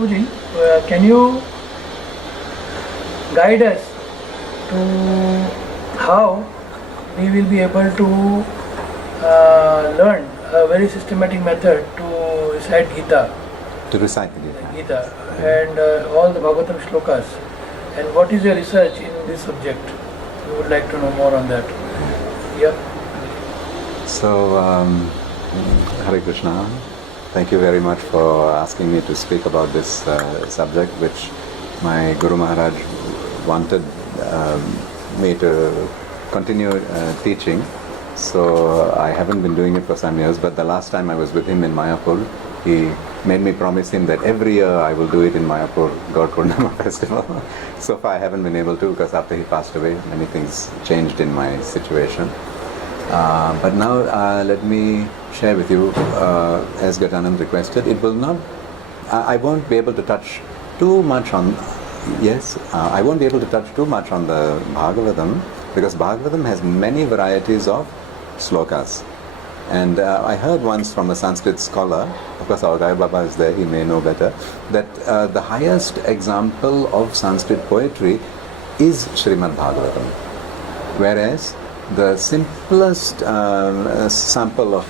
Prabhuji, can you guide us to how we will be able to learn a very systematic method to recite Gita? To recite the Gita. And all the Bhagavatam shlokas. And what is your research in this subject? We would like to know more on that. Yeah. So, Hare Krishna. Thank you very much for asking me to speak about this subject, which my Guru Maharaj wanted me to continue teaching. So I haven't been doing it for some years, but the last time I was with him in Mayapur, he made me promise him that every year I will do it in Mayapur God Purnima festival. So far I haven't been able to, because after he passed away, many things changed in my situation. But now let me share with you, as Gajanand requested, it will not, I won't be able to touch too much on, I won't be able to touch too much on the Bhagavatam, because Bhagavatam has many varieties of slokas. And I heard once from a Sanskrit scholar, of course our Gai Baba is there, he may know better, that the highest example of Sanskrit poetry is Srimad Bhagavatam. Whereas the simplest sample of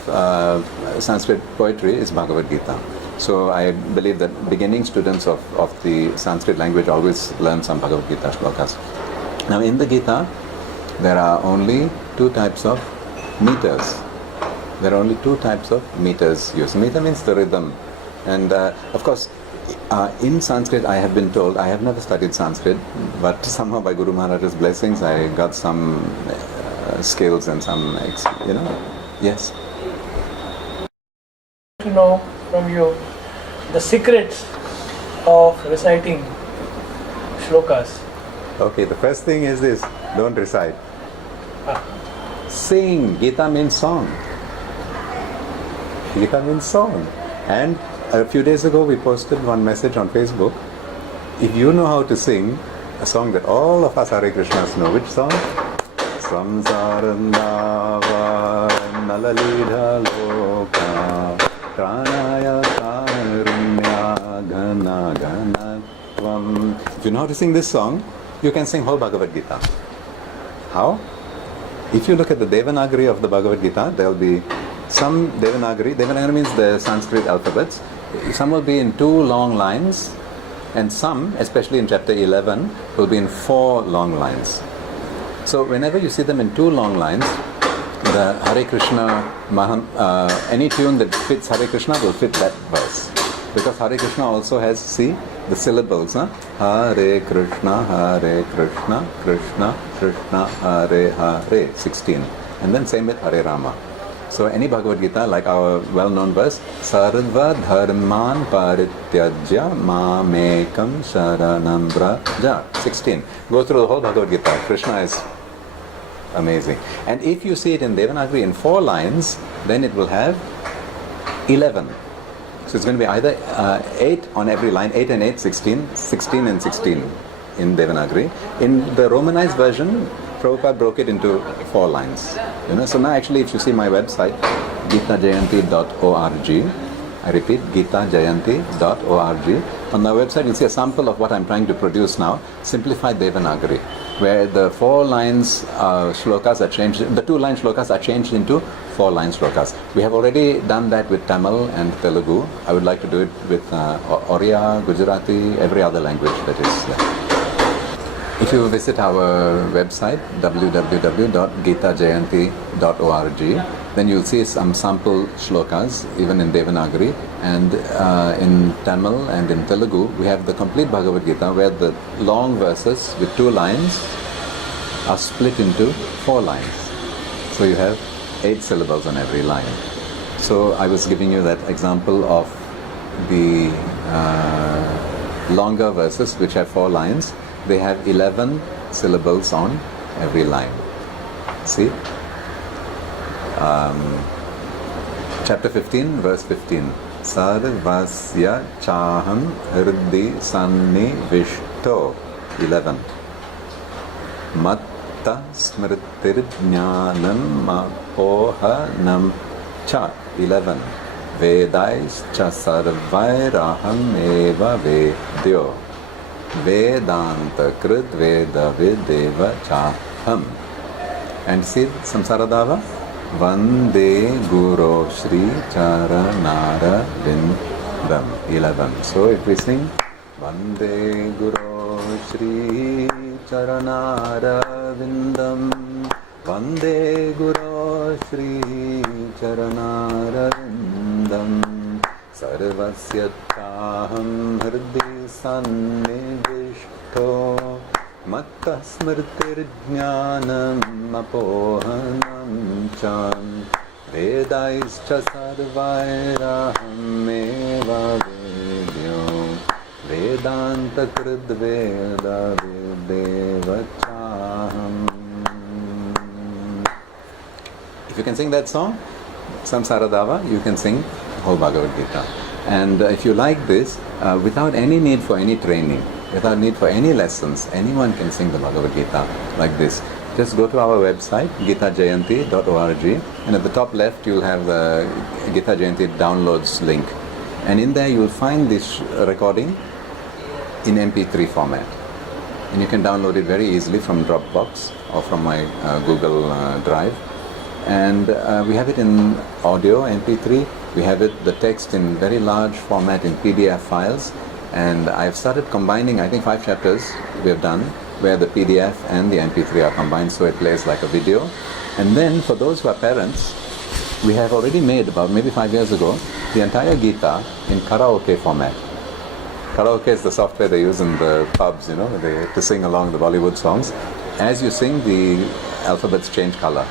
Sanskrit poetry is Bhagavad Gita. So I believe that beginning students of the Sanskrit language always learn some Bhagavad Gita shlokas. Now in the Gita, there are only two types of meters. There are only two types of meters used. Meter means the rhythm. And of course, in Sanskrit, I have been told, I have never studied Sanskrit, but somehow by Guru Maharaj's blessings, I got some skills and some, yes. To know from you the secrets of reciting shlokas. Okay, the first thing is this, don't recite. Sing. Gita means song. Gita means song. And a few days ago we posted one message on Facebook. If you know how to sing a song that all of us Hare Krishnas know, which song? Samsarandava nalalidha loka pranaya karunya gana ganatvam. If you know how to sing this song, you can sing whole Bhagavad Gita. How? If you look at the Devanagari of the Bhagavad Gita, there will be some Devanagari. Devanagari means the Sanskrit alphabets. Some will be in 2 long lines, and some, especially in chapter 11, will be in 4 long lines. So whenever you see them in 2 long lines, the Hare Krishna, any tune that fits Hare Krishna will fit that verse. Because Hare Krishna also has, see, the syllables. Hare Krishna, Krishna Krishna, Hare Hare, 16. And then same with Hare Rama. So any Bhagavad Gita, like our well-known verse, Sarva Dharman Parityajya Mamekam Sharanam Braja, 16. Go through the whole Bhagavad Gita. Krishna is amazing. And if you see it in Devanagari in 4 lines, then it will have 11. So it's going to be either 8 on every line, 8 and 8, 16, 16 and 16 in Devanagari. In the Romanized version, Prabhupada broke it into 4 lines. So now actually if you see my website, gitajayanti.org, I repeat, gitajayanti.org. On the website you'll see a sample of what I'm trying to produce now, Simplified Devanagari, where the 4 lines shlokas are changed, the 2 line shlokas are changed into 4 line shlokas. We have already done that with Tamil and Telugu. I would like to do it with Oriya, Gujarati, every other language that is. If you visit our website, www.gitajayanti.org, then you'll see some sample shlokas, even in Devanagari, and in Tamil and in Telugu, we have the complete Bhagavad Gita, where the long verses with 2 lines are split into 4 lines. So you have 8 syllables on every line. So I was giving you that example of the longer verses, which have 4 lines. They have 11 syllables on every line. See? Chapter 15, verse 15. Sarvasya chaham hriddi sannivishto. 11. Matta smritir jnanam mapohanam cha. 11. Vedaischa sarvairaham eva vedyo Vedanta krit veda videva chaham. And see Samsaradava? Vande Guru Shri Charanara Vindam. 11. So if we sing Vande Guru Shri Charanara Vindam, Vande Guru Shri Charanara Vindam, Sarvasya Chaham Hrdi Sannivishto Matta Smrtir Jnanam Apohanam Cham Vedaischa Sarvairaham Eva Vedyo Vedanta Krid Veda Videva Chaham. If you can sing that song, Samsaradava, you can sing whole Bhagavad Gita. And if you like this, without any need for any training, without need for any lessons, anyone can sing the Bhagavad Gita like this. Just go to our website, gitajayanti.org, and at the top left you'll have the Gita Jayanti downloads link. And in there you'll find this recording in MP3 format. And you can download it very easily from Dropbox or from my Google Drive. And we have it in audio, MP3. We have it, the text in very large format in PDF files. And I've started combining, I think 5 chapters we have done, where the PDF and the MP3 are combined, so it plays like a video. And then for those who are parents, we have already made, about maybe 5 years ago, the entire Gita in karaoke format. Karaoke is the software they use in the pubs, you know, to sing along the Bollywood songs. As you sing, the alphabets change color.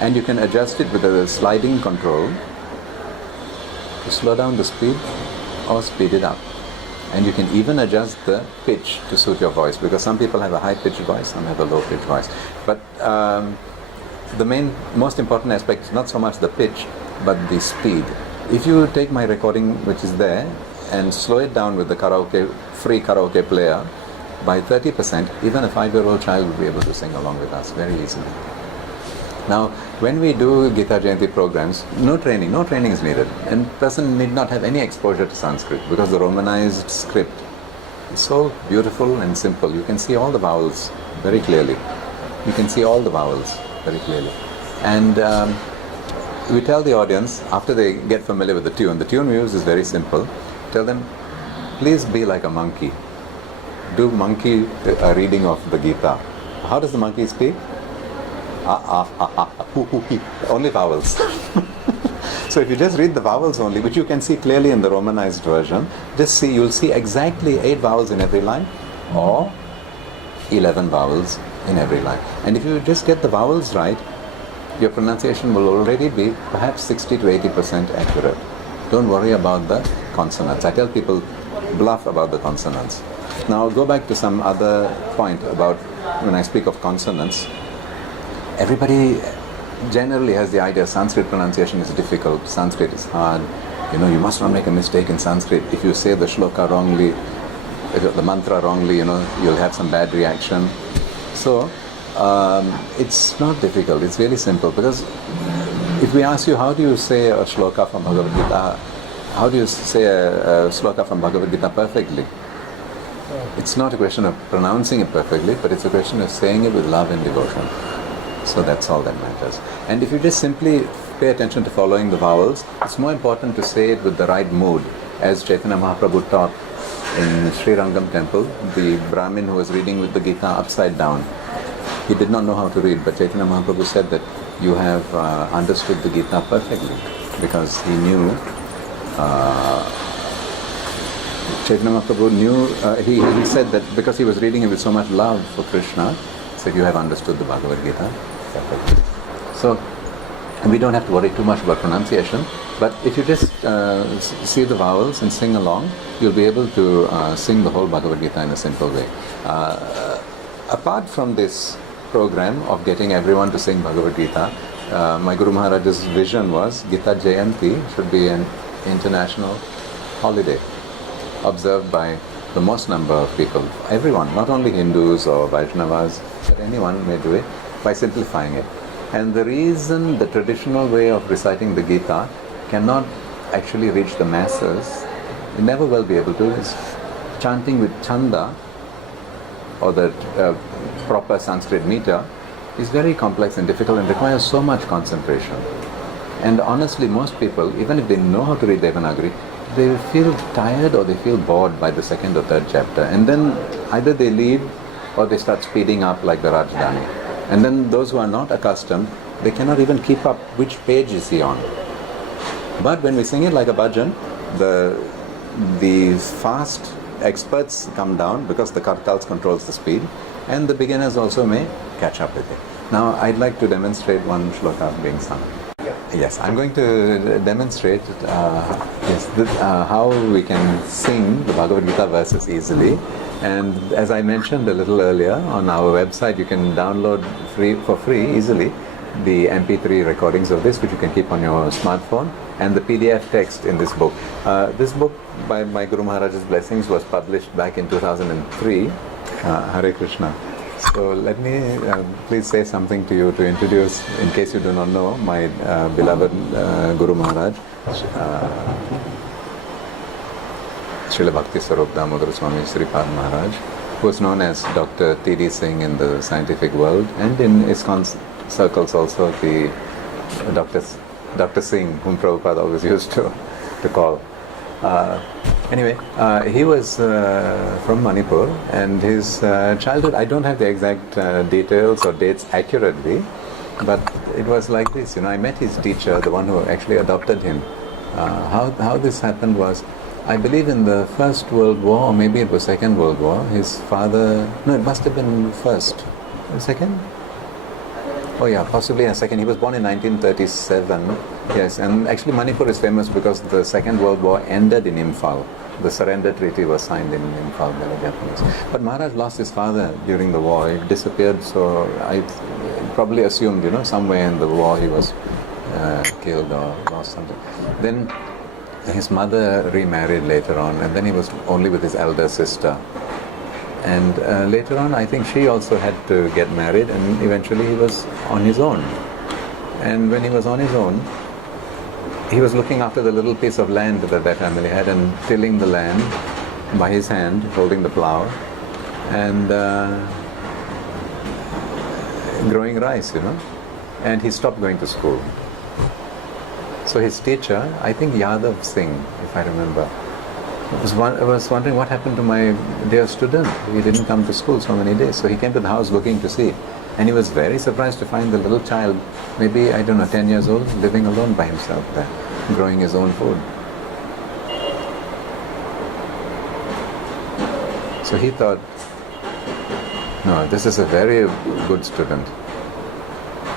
And you can adjust it with a sliding control to slow down the speed or speed it up. And you can even adjust the pitch to suit your voice, because some people have a high-pitched voice, some have a low-pitched voice. But the most important aspect is not so much the pitch, but the speed. If you take my recording, which is there, and slow it down with the free karaoke player by 30%, even a 5-year-old child will be able to sing along with us very easily. Now, when we do Gita Jayanti programs, no training is needed. And person need not have any exposure to Sanskrit, because the Romanized script is so beautiful and simple. You can see all the vowels very clearly. And we tell the audience, after they get familiar with the tune we use is very simple. Tell them, please be like a monkey. Do monkey reading of the Gita. How does the monkey speak? Only vowels. So if you just read the vowels only, which you can see clearly in the Romanized version, you'll see exactly 8 vowels in every line, or 11 vowels in every line. And if you just get the vowels right, your pronunciation will already be perhaps 60 to 80% accurate. Don't worry about the consonants. I tell people, bluff about the consonants. Now I'll go back to some other point about when I speak of consonants. Everybody generally has the idea Sanskrit pronunciation is difficult, Sanskrit is hard, you must not make a mistake in Sanskrit. If you say the shloka wrongly, the mantra wrongly, you'll have some bad reaction. So it's not difficult, it's really simple, because if we ask you how do you say a shloka from Bhagavad Gita, how do you say a shloka from Bhagavad Gita perfectly? It's not a question of pronouncing it perfectly, but it's a question of saying it with love and devotion. So that's all that matters. And if you just simply pay attention to following the vowels, it's more important to say it with the right mood. As Chaitanya Mahaprabhu taught in Sri Rangam temple, the Brahmin who was reading with the Gita upside down, he did not know how to read, but Chaitanya Mahaprabhu said that you have understood the Gita perfectly, because he knew, Chaitanya Mahaprabhu knew, he said that because he was reading it with so much love for Krishna, he said you have understood the Bhagavad Gita perfectly. So we don't have to worry too much about pronunciation, but if you just see the vowels and sing along, you'll be able to sing the whole Bhagavad Gita in a simple way. Apart from this program of getting everyone to sing Bhagavad Gita, my Guru Maharaj's vision was Gita Jayanti should be an international holiday observed by the most number of people, everyone, not only Hindus or Vaishnavas, but anyone may do it by simplifying it. And the reason the traditional way of reciting the Gita cannot actually reach the masses, you never will be able to. Is chanting with chanda, or the proper Sanskrit meter, is very complex and difficult and requires so much concentration. And honestly, most people, even if they know how to read Devanagari, they feel tired or they feel bored by the second or third chapter. And then either they leave or they start speeding up like the Rajdhani. And then those who are not accustomed, they cannot even keep up which page is he on. But when we sing it like a bhajan, the fast experts come down because the kartals controls the speed, and the beginners also may catch up with it. Now I'd like to demonstrate one shloka being sung. Yes, I'm going to demonstrate how we can sing the Bhagavad Gita verses easily. And as I mentioned a little earlier, on our website you can download for free easily the MP3 recordings of this, which you can keep on your smartphone, and the PDF text in this book. This book, by my Guru Maharaj's blessings, was published back in 2003. Hare Krishna. So let me please say something to you to introduce, in case you do not know, my beloved Guru Maharaj, Srila Bhakti Swarup Damodar Swami Sripad Maharaj, who was known as Dr. T.D. Singh in the scientific world, and in ISKCON circles also the Dr. Singh, whom Prabhupada always used to call. Anyway, he was from Manipur, and his childhood, I don't have the exact details or dates accurately, but it was like this. I met his teacher, the one who actually adopted him. How this happened was, I believe in the First World War, or maybe it was Second World War, his father, no, it must have been first. Second? Oh yeah, possibly a second. He was born in 1937, yes, and actually Manipur is famous because the Second World War ended in Imphal. The surrender treaty was signed in Imphal by the Japanese. But Maharaj lost his father during the war. He disappeared, so I probably assumed, somewhere in the war he was killed or lost something. Then his mother remarried later on, and then he was only with his elder sister. And later on, I think she also had to get married, and eventually he was on his own. And when he was on his own, he was looking after the little piece of land that their family had and tilling the land by his hand, holding the plow, and growing rice, And he stopped going to school. So his teacher, I think Yadav Singh, if I remember, I was wondering what happened to my dear student. He didn't come to school so many days. So he came to the house looking to see. And he was very surprised to find the little child, maybe, 10 years old, living alone by himself there, growing his own food. So he thought, no, this is a very good student.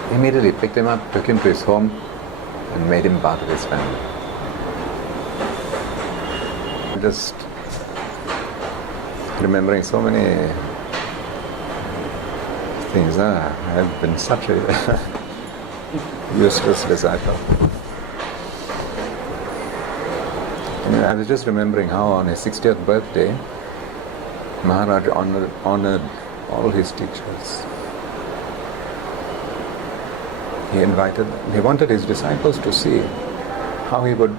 He immediately picked him up, took him to his home, and made him part of his family. Just remembering so many things. I've been such a useless disciple. I was just remembering how on his 60th birthday, Maharaj honored all his teachers. He wanted his disciples to see how he would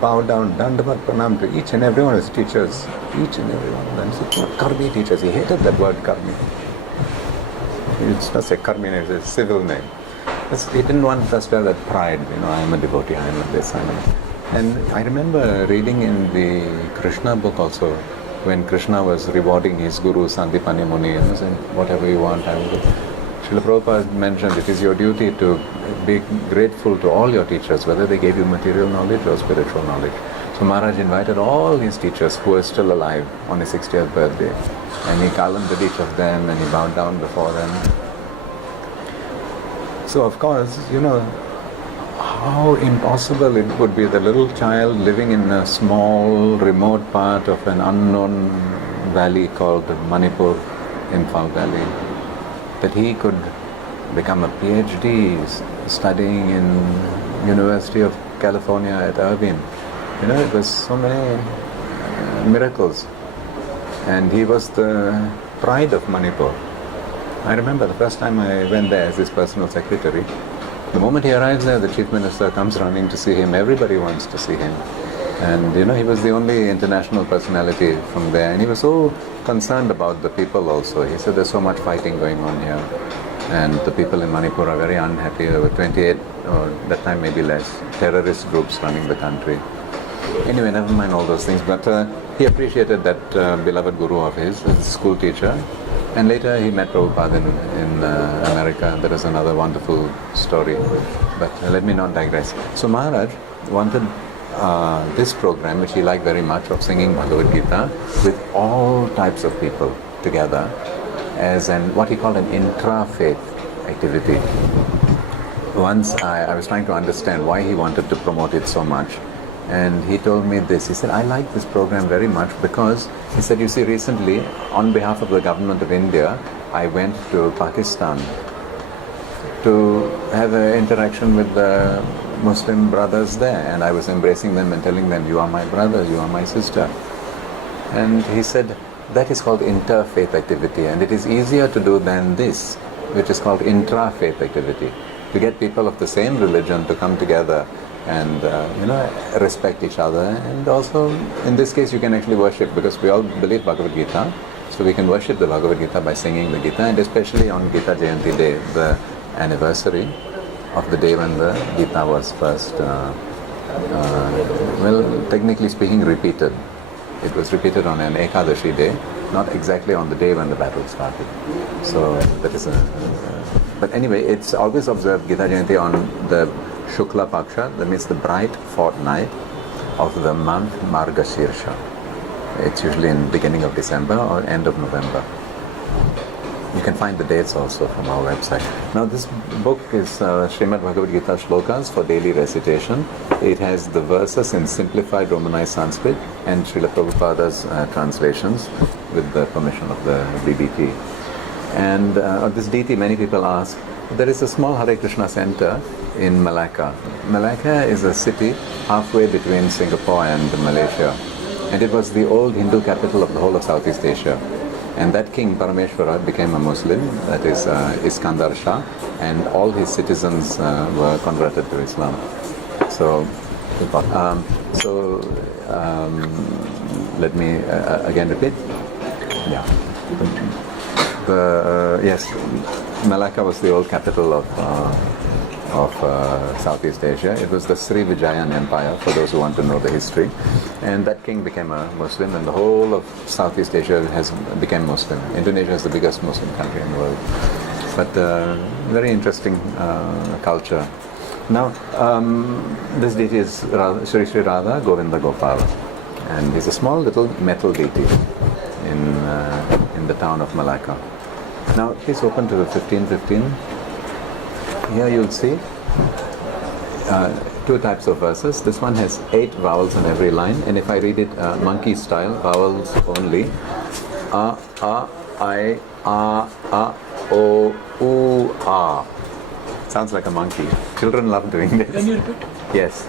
bow down, dandavat pranam to each and every one of his teachers, each and every one of them. So, karmi teachers, he hated that word karmi. It's not a karmi name, it's a civil name. He didn't want us to have that pride, I am a devotee, I am a this, I am a... And I remember reading in the Krishna book also, when Krishna was rewarding his guru, Sandipani Muni, and saying, whatever you want, I will do. Srila Prabhupada mentioned it is your duty to be grateful to all your teachers, whether they gave you material knowledge or spiritual knowledge. So Maharaj invited all his teachers who were still alive on his 60th birthday, and he kalandared each of them and he bowed down before them. So of course, how impossible it would be, the little child living in a small, remote part of an unknown valley called Manipur, Imphal Valley, that he could become a PhD studying in University of California at Irvine. It was so many miracles. And he was the pride of Manipur. I remember the first time I went there as his personal secretary, The moment he arrives there, the chief minister comes running to see him. Everybody wants to see him. And he was the only international personality from there. And he was so concerned about the people also. He said there's so much fighting going on here. And the people in Manipur are very unhappy. There were 28, or that time maybe less, terrorist groups running the country. Anyway, never mind all those things. But he appreciated that beloved guru of his, a school teacher. And later he met Prabhupada in America. There is another wonderful story. But let me not digress. So Maharaj wanted this program, which he liked very much, of singing Bhagavad Gita with all types of people together as what he called an intra-faith activity. Once I was trying to understand why he wanted to promote it so much, and he told me this. He said, I like this program very much because, he said, you see, recently, on behalf of the government of India, I went to Pakistan to have an interaction with the Muslim brothers there, and I was embracing them and telling them, you are my brother, you are my sister. And he said, that is called interfaith activity, and it is easier to do than this, which is called intra-faith activity, to get people of the same religion to come together and respect each other. And also, in this case, you can actually worship, because we all believe Bhagavad Gita, so we can worship the Bhagavad Gita by singing the Gita, and especially on Gita Jayanti Day, the anniversary of the day when the Gita was first, technically speaking, repeated. It was repeated on an Ekadashi day, not exactly on the day when the battle started. So that is but anyway, it's always observed Gita Jayanti on the Shukla Paksha, that means the bright fortnight of the month Margashirsha. It's usually in beginning of December or end of November. You can find the dates also from our website. Now this book is Srimad Bhagavad Gita Shlokas for daily recitation. It has the verses in simplified Romanized Sanskrit and Srila Prabhupada's translations with the permission of the BBT. And this deity, many people ask, there is a small Hare Krishna center in Malacca. Malacca is a city halfway between Singapore and Malaysia. And it was the old Hindu capital of the whole of Southeast Asia. And that king, Parameshwara, became a Muslim, that is Iskandar Shah, and all his citizens were converted to Islam. So, let me again repeat. Yeah. Yes, Malacca was the old capital of Southeast Asia. It was the Sri Vijayan Empire, for those who want to know the history. And that king became a Muslim, and the whole of Southeast Asia became Muslim. Indonesia is the biggest Muslim country in the world. But very interesting culture. Now, this deity is Sri Sri Radha Govinda Gopal, and he's a small little metal deity in the town of Malacca. Now, please open to 15:15. Here you'll see two types of verses. This one has 8 vowels in every line, and if I read it monkey style, vowels only, a, I, a, o, u, a. Sounds like a monkey. Children love doing this. Can you repeat? Yes.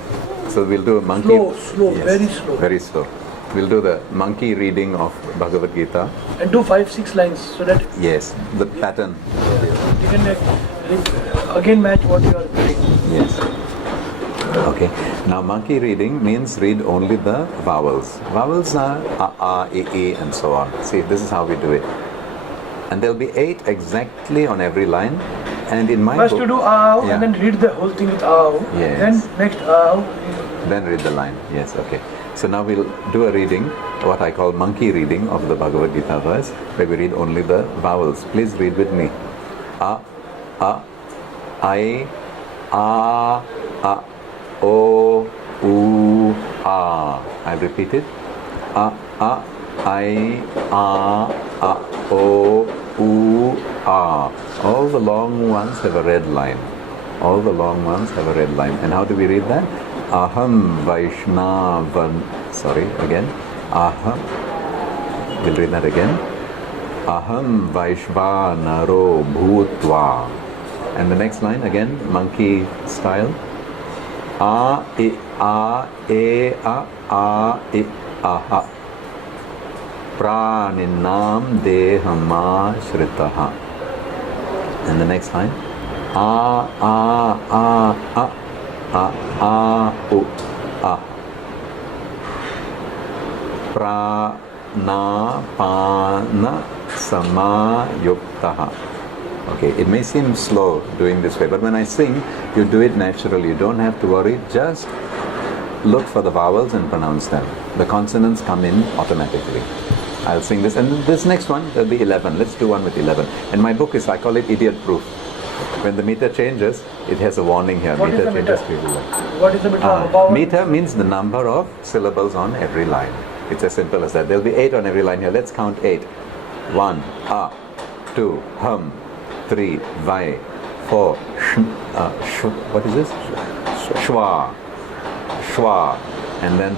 So we'll do a monkey. Slow, yes, very slow. Very slow. We'll do the monkey reading of Bhagavad Gita. And do 5-6 lines so that Yes, the pattern. you can again match what you are reading. Yes. Okay. Now monkey reading means read only the vowels. Vowels are a, e, and so on. See, this is how we do it. And there'll be 8 exactly on every line. And in my First book, you do ow, yeah. and then read the whole thing with ow. Yes. Then next ow. Then read the line. Yes, okay. So now we'll do a reading, what I call monkey reading of the Bhagavad Gita verse, where we read only the vowels. Please read with me. A, I, a, o, u, a. I'll repeat it. A, I, a, o, u, a. All the long ones have a red line. All the long ones have a red line. And how do we read that? Aham Vaishnavan. Sorry, again. Aham. We'll read that again. Aham Vaishvanaro Bhutva. And the next line again, monkey style. A, I, a, e, a, I, aha. Praninam dehama shritaha. And the next line. A, A, U, A. Pranapana samayuktaha. Okay, it may seem slow doing this way, but when I sing, you do it naturally. You don't have to worry. Just look for the vowels and pronounce them. The consonants come in automatically. I'll sing this, and this next one, there'll be 11. Let's do one with 11. And my book is, I call it idiot proof. When the meter changes, it has a warning here. What meter is the changes. meter? What is the meter of a vowel? Meter means the number of syllables on every line. It's as simple as that. There'll be 8 on every line here. Let's count 8. 1, A, 2, hum, 3, vai, 4, what is this? Shwa, shwa, and then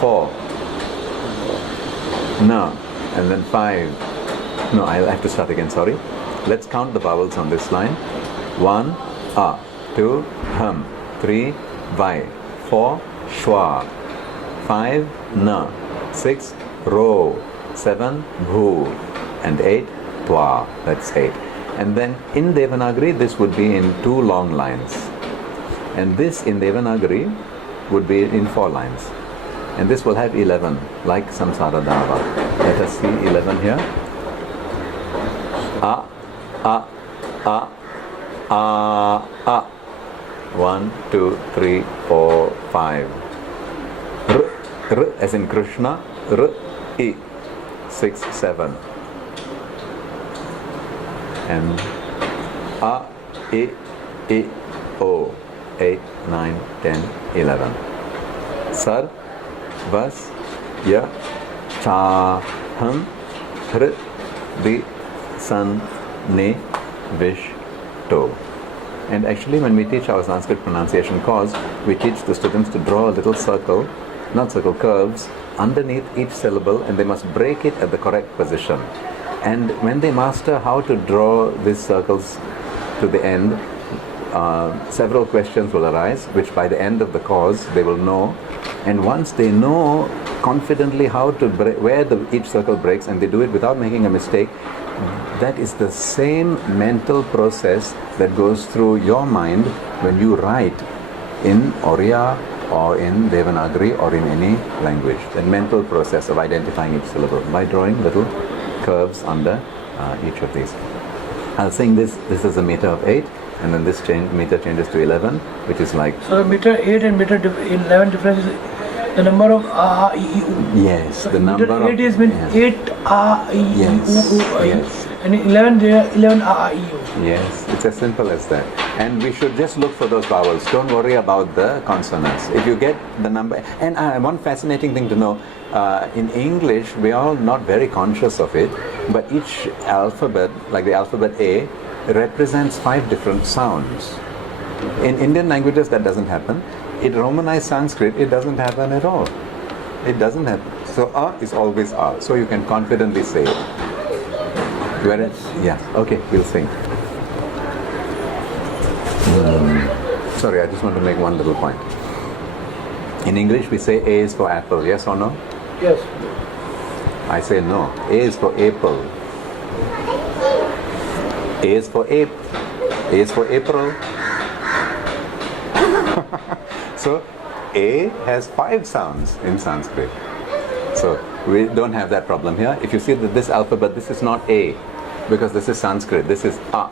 4, na, and then 5. No, I'll have to start again, sorry. Let's count the vowels on this line. 1, A, 2, hum, 3, vai, 4, shwa, 5, na, 6, ro, 7, bhu, and 8, twa. That's 8. And then in Devanagari, this would be in 2 long lines. And this in Devanagari would be in 4 lines. And this will have 11, like Samsara Dava. Let us see 11 here. A, A, A, A, A. 1, 2, 3, 4, 5. R, R as in Krishna, R, I. 6, 7. And A, I, O. 8, 9, 10, 11. Sar, Vas, Ya, Cha, Hum, Hr, Di, San, Ne, Vish, To. And actually when we teach our Sanskrit pronunciation course, we teach the students to draw a little circle, not circle, curves, underneath each syllable, and they must break it at the correct position. And when they master how to draw these circles to the end, several questions will arise, which by the end of the course they will know. And once they know confidently how to where each circle breaks, and they do it without making a mistake, that is the same mental process that goes through your mind when you write in Oriya or in Devanagari or in any language. The mental process of identifying each syllable by drawing little curves under each of these. I'll sing this. This is a meter of 8, and then this meter changes to 11, which is like... So meter 8 and meter 11 difference is the number of A, I, I, U. Yes, So the number meter of... 8 is mean yes. 8 A, I, Yes, U, I. yes. And in 11 there are 11 A, I, U. Yes, it's as simple as that. And we should just look for those vowels. Don't worry about the consonants. If you get the number... And one fascinating thing to know, in English, we are not very conscious of it, but each alphabet, like the alphabet A, represents 5 different sounds. In Indian languages, that doesn't happen. In Romanized Sanskrit, it doesn't happen at all. It doesn't happen. So A is always A. So you can confidently say it. Whereas, yeah, okay, we'll sing. Sorry, I just want to make one little point. In English, we say A is for apple, yes or no? Yes. I say no. A is for apple. A is for ape. A is for April. So, A has 5 sounds in Sanskrit. So, we don't have that problem here. If you see that this alphabet, this is not A, because this is Sanskrit. This is A.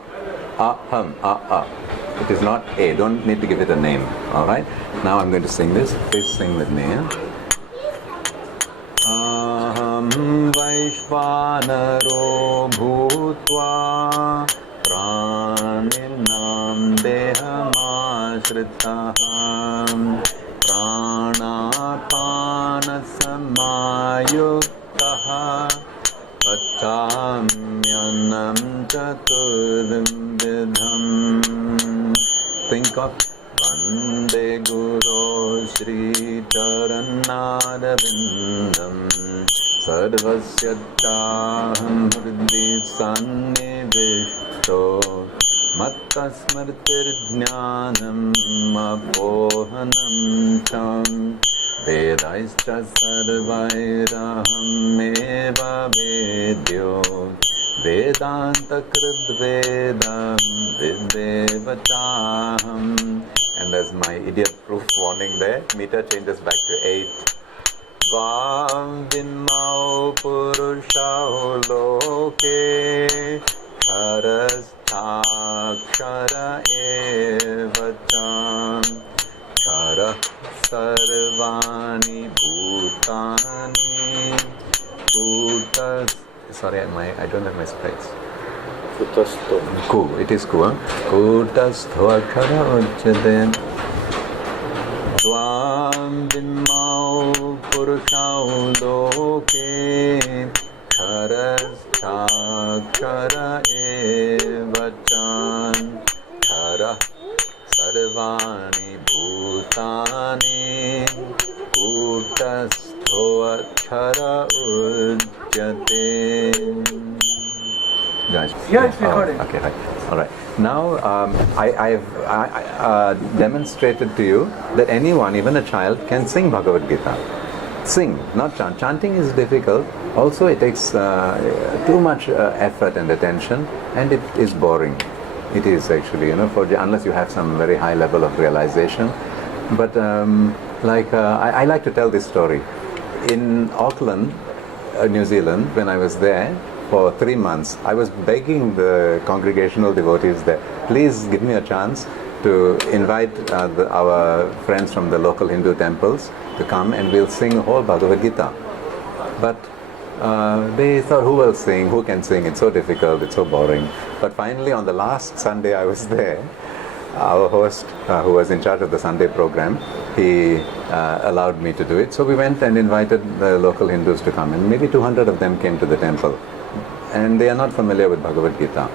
A, hum, A, A. It is not A. Don't need to give it a name. Alright? Now I'm going to sing this. Please sing with me. Aham Vaishvanaro Bhutva Praninam Dehamasritaham Pranapana Samayuktaha Pachamyanam Chaturvidham. Think of Vande Guru Shri Charanarvindam Sarvasya Chaham Hridi Sannivishto Matta Smritir Jnanam Apohanam Cham Vedaischa Sarvairaham Eva Vedyo Vedanta Krid Vedam Videvachaham. And there's my idiot-proof warning there. Meter changes back to 8. Vam Vinmau Purushau Loke Kharasthakshara Evacham Khara Sarvani Bhutani Kutas. Sorry, I don't have my specs. Kutasto. Ku, it is ku. Kutasto Akhara Uchade Dvam Vinmau Purushau Loke Kharasthakshara Evachan Khara Sarvani Bhutani Kutastho Akhara Ujjate. Yeah, it's recording. Okay, right. All right. Now, I've demonstrated to you that anyone, even a child, can sing Bhagavad Gita. Sing, not chant. Chanting is difficult. Also, it takes too much effort and attention, and it is boring. It is actually, unless you have some very high level of realization. But I like to tell this story. In Auckland, New Zealand, when I was there for 3 months, I was begging the congregational devotees there, please give me a chance to invite our friends from the local Hindu temples to come and we'll sing whole Bhagavad Gita. But they thought, who will sing, who can sing, it's so difficult, it's so boring. But finally on the last Sunday I was there, our host who was in charge of the Sunday program, he allowed me to do it. So we went and invited the local Hindus to come, and maybe 200 of them came to the temple. And they are not familiar with Bhagavad Gita.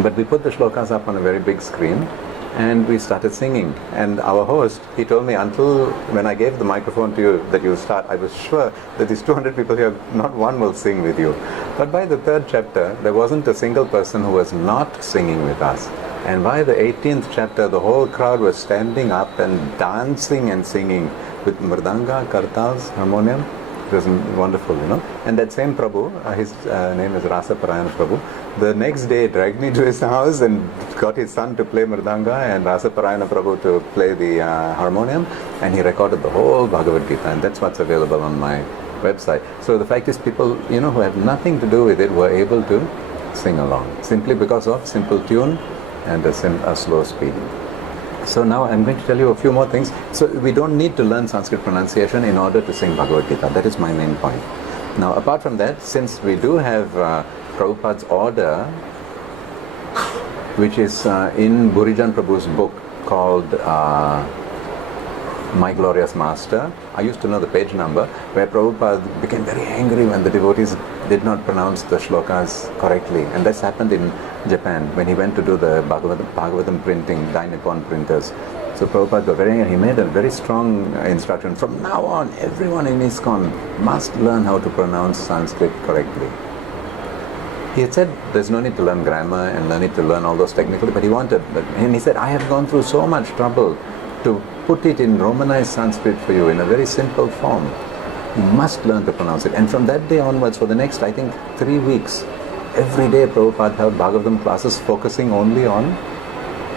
But we put the shlokas up on a very big screen and we started singing. And our host, he told me, until when I gave the microphone to you that you start, I was sure that these 200 people here, not one will sing with you. But by the 3rd chapter, there wasn't a single person who was not singing with us. And by the 18th chapter, the whole crowd was standing up and dancing and singing with mridanga, kartals, harmonium. It was wonderful, And that same Prabhu, his name is Rasaparayana Prabhu, the next day dragged me to his house and got his son to play mridanga and Rasaparayana Prabhu to play the harmonium, and he recorded the whole Bhagavad Gita, and that's what's available on my website. So the fact is, people, who have nothing to do with it were able to sing along, simply because of simple tune and a slow speed. So now I'm going to tell you a few more things. So we don't need to learn Sanskrit pronunciation in order to sing Bhagavad Gita. That is my main point. Now apart from that, since we do have Prabhupada's order, which is in Burijan Prabhu's book called My Glorious Master, I used to know the page number, where Prabhupada became very angry when the devotees did not pronounce the shlokas correctly. And this happened in Japan when he went to do the Bhagavatam printing, Dina-Anukampana printers. So Prabhupada got very angry. He made a very strong instruction. From now on, everyone in ISKCON must learn how to pronounce Sanskrit correctly. He had said there's no need to learn grammar and no need to learn all those technically, but he wanted. And he said, I have gone through so much trouble to put it in Romanized Sanskrit for you in a very simple form. You must learn to pronounce it. And from that day onwards, for the next, I think, 3 weeks, every day Prabhupada held Bhagavatam classes focusing only on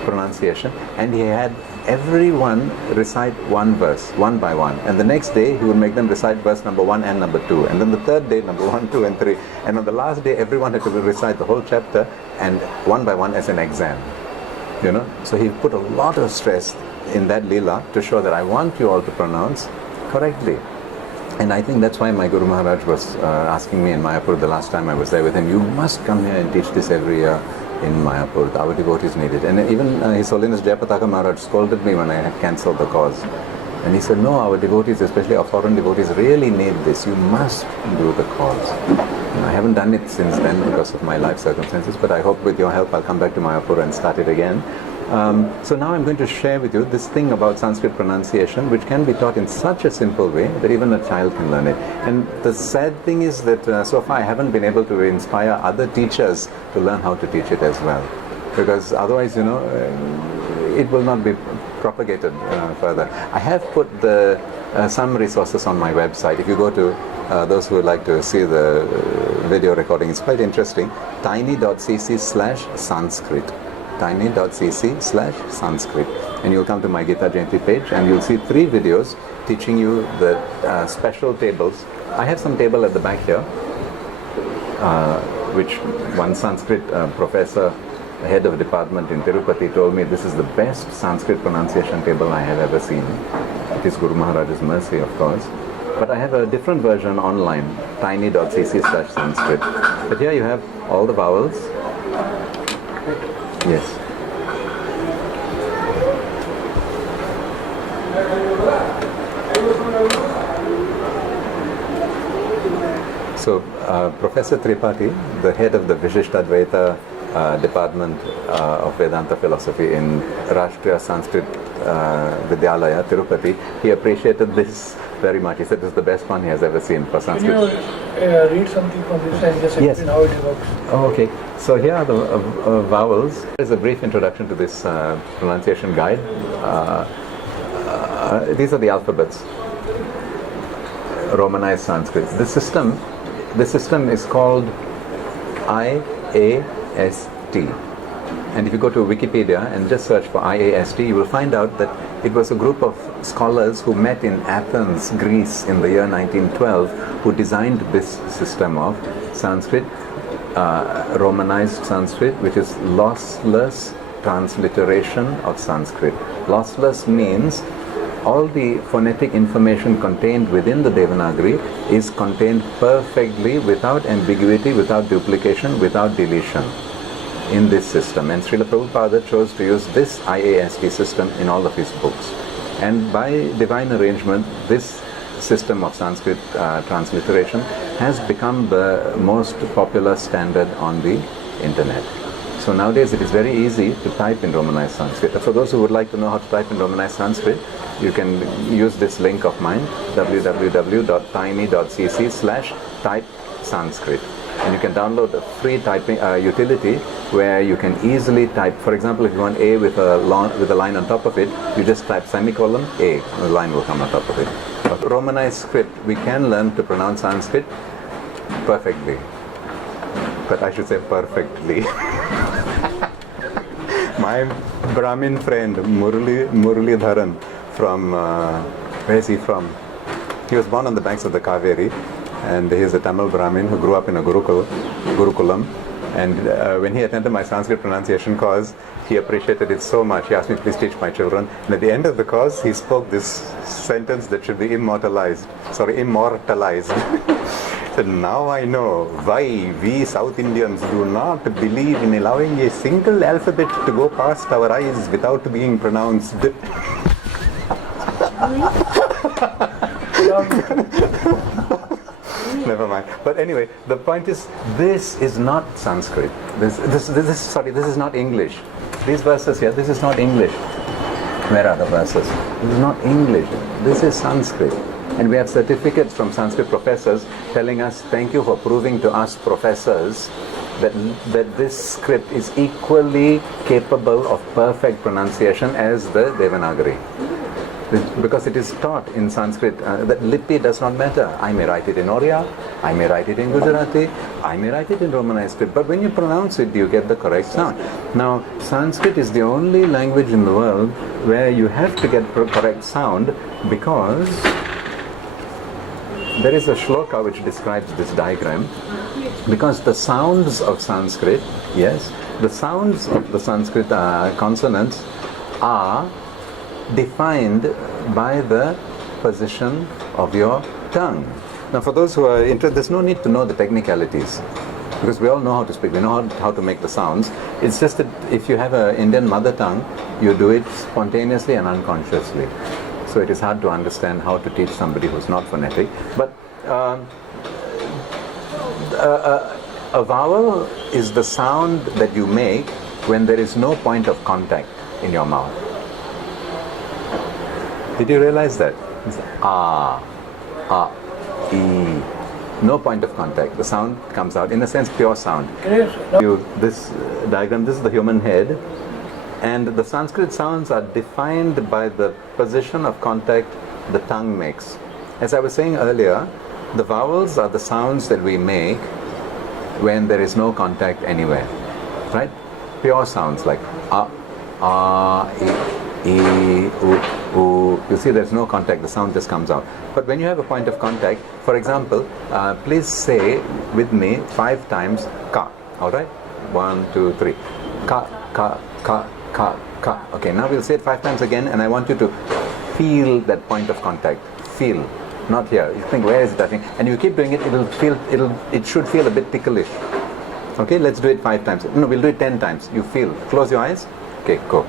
pronunciation. And he had everyone recite one verse, one by one. And the next day, he would make them recite verse number 1 and number 2. And then the third day, number 1, 2, and 3. And on the last day, everyone had to recite the whole chapter and one by one as an exam. So he put a lot of stress in that lila to show that I want you all to pronounce correctly. And I think that's why my Guru Maharaj was asking me in Mayapur the last time I was there with him, you must come here and teach this every year in Mayapur. Our devotees need it. And even His Holiness Jayapataka Maharaj scolded me when I had cancelled the cause. And he said, no, our devotees, especially our foreign devotees, really need this. You must do the cause. And I haven't done it since then because of my life circumstances, but I hope with your help I'll come back to Mayapur and start it again. So now I'm going to share with you this thing about Sanskrit pronunciation, which can be taught in such a simple way that even a child can learn it. And the sad thing is that so far I haven't been able to inspire other teachers to learn how to teach it as well. Because otherwise, it will not be propagated further. I have put some resources on my website. If you go to those who would like to see the video recording, it's quite interesting. tiny.cc/Sanskrit. tiny.cc/Sanskrit. and you'll come to my Gita Jayanti page, and you'll see 3 videos teaching you the special tables. I have some table at the back here, which one Sanskrit professor, head of department in Tirupati, told me this is the best Sanskrit pronunciation table I have ever seen. It is Guru Maharaj's mercy, of course. But I have a different version online, tiny.cc/Sanskrit. But here you have all the vowels. Yes. So, Professor Tripathi, the head of the Vishishtadvaita department of Vedanta philosophy in Rashtriya Sanskrit Vidyalaya, Tirupati, he appreciated this very much. He said this is the best one he has ever seen for Can Sanskrit. you read something from this and just explain how it works? Oh, okay. So here are the vowels. There is a brief introduction to this pronunciation guide. These are the alphabets. Romanized Sanskrit. This system is called IAST. And if you go to Wikipedia and just search for IAST, you will find out that it was a group of scholars who met in Athens, Greece in the year 1912, who designed this system of Sanskrit, Romanized Sanskrit, which is lossless transliteration of Sanskrit. Lossless means all the phonetic information contained within the Devanagari is contained perfectly, without ambiguity, without duplication, without deletion in this system. And Srila Prabhupada chose to use this IAST system in all of his books. And by divine arrangement, this system of Sanskrit transliteration has become the most popular standard on the internet. So nowadays it is very easy to type in Romanized Sanskrit. For those who would like to know how to type in Romanized Sanskrit, you can use this link of mine, www.tiny.cc/type Sanskrit. And you can download a free typing utility where you can easily type. For example, if you want A with a line on top of it, you just type semicolon A, and the line will come on top of it. But Romanized script, we can learn to pronounce Sanskrit perfectly. But I should say perfectly. My Brahmin friend Murli Dharan from, where is he from? He was born on the banks of the Kaveri, and he is a Tamil Brahmin who grew up in a Gurukulam. And when he attended my Sanskrit pronunciation course, he appreciated it so much. He asked me, please teach my children. And at the end of the course, he spoke this sentence that should be immortalized. So now I know why we South Indians do not believe in allowing a single alphabet to go past our eyes without being pronounced. Never mind. But anyway, the point is, this is not Sanskrit. This is not English. These verses here, this is not English. Where are the verses? This is not English. This is Sanskrit. And we have certificates from Sanskrit professors telling us, thank you for proving to us professors that this script is equally capable of perfect pronunciation as the Devanagari. Because it is taught in Sanskrit that lipi does not matter. I may write it in Oriya, I may write it in Gujarati, I may write it in Romanized script, but when you pronounce it, you get the correct sound. Now, Sanskrit is the only language in the world where you have to get correct sound, because there is a shloka which describes this diagram. Because the sounds of Sanskrit, the sounds of the Sanskrit consonants are defined by the position of your tongue. Now, for those who are interested, there's no need to know the technicalities, because we all know how to speak, we know how to make the sounds. It's just that if you have an Indian mother tongue, you do it spontaneously and unconsciously. So it is hard to understand how to teach somebody who's not phonetic. But a vowel is the sound that you make when there is no point of contact in your mouth. Did you realize that? It's E. No point of contact. The sound comes out, in a sense, pure sound. This diagram, this is the human head, and the Sanskrit sounds are defined by the position of contact the tongue makes. As I was saying earlier, the vowels are the sounds that we make when there is no contact anywhere, right? Pure sounds like E. E, U, U. You see there's no contact, the sound just comes out. But when you have a point of contact, for example, please say with me 5 times ka. Alright? 1, 2, 3. Ka, ka, ka, ka, ka. Okay, now we'll say it 5 times again, and I want you to feel that point of contact. Feel. Not here. You think, where is it touching? And you keep doing it, it should feel a bit ticklish. Okay, let's do it 5 times. No, we'll do it 10 times. You feel. Close your eyes. Okay, go.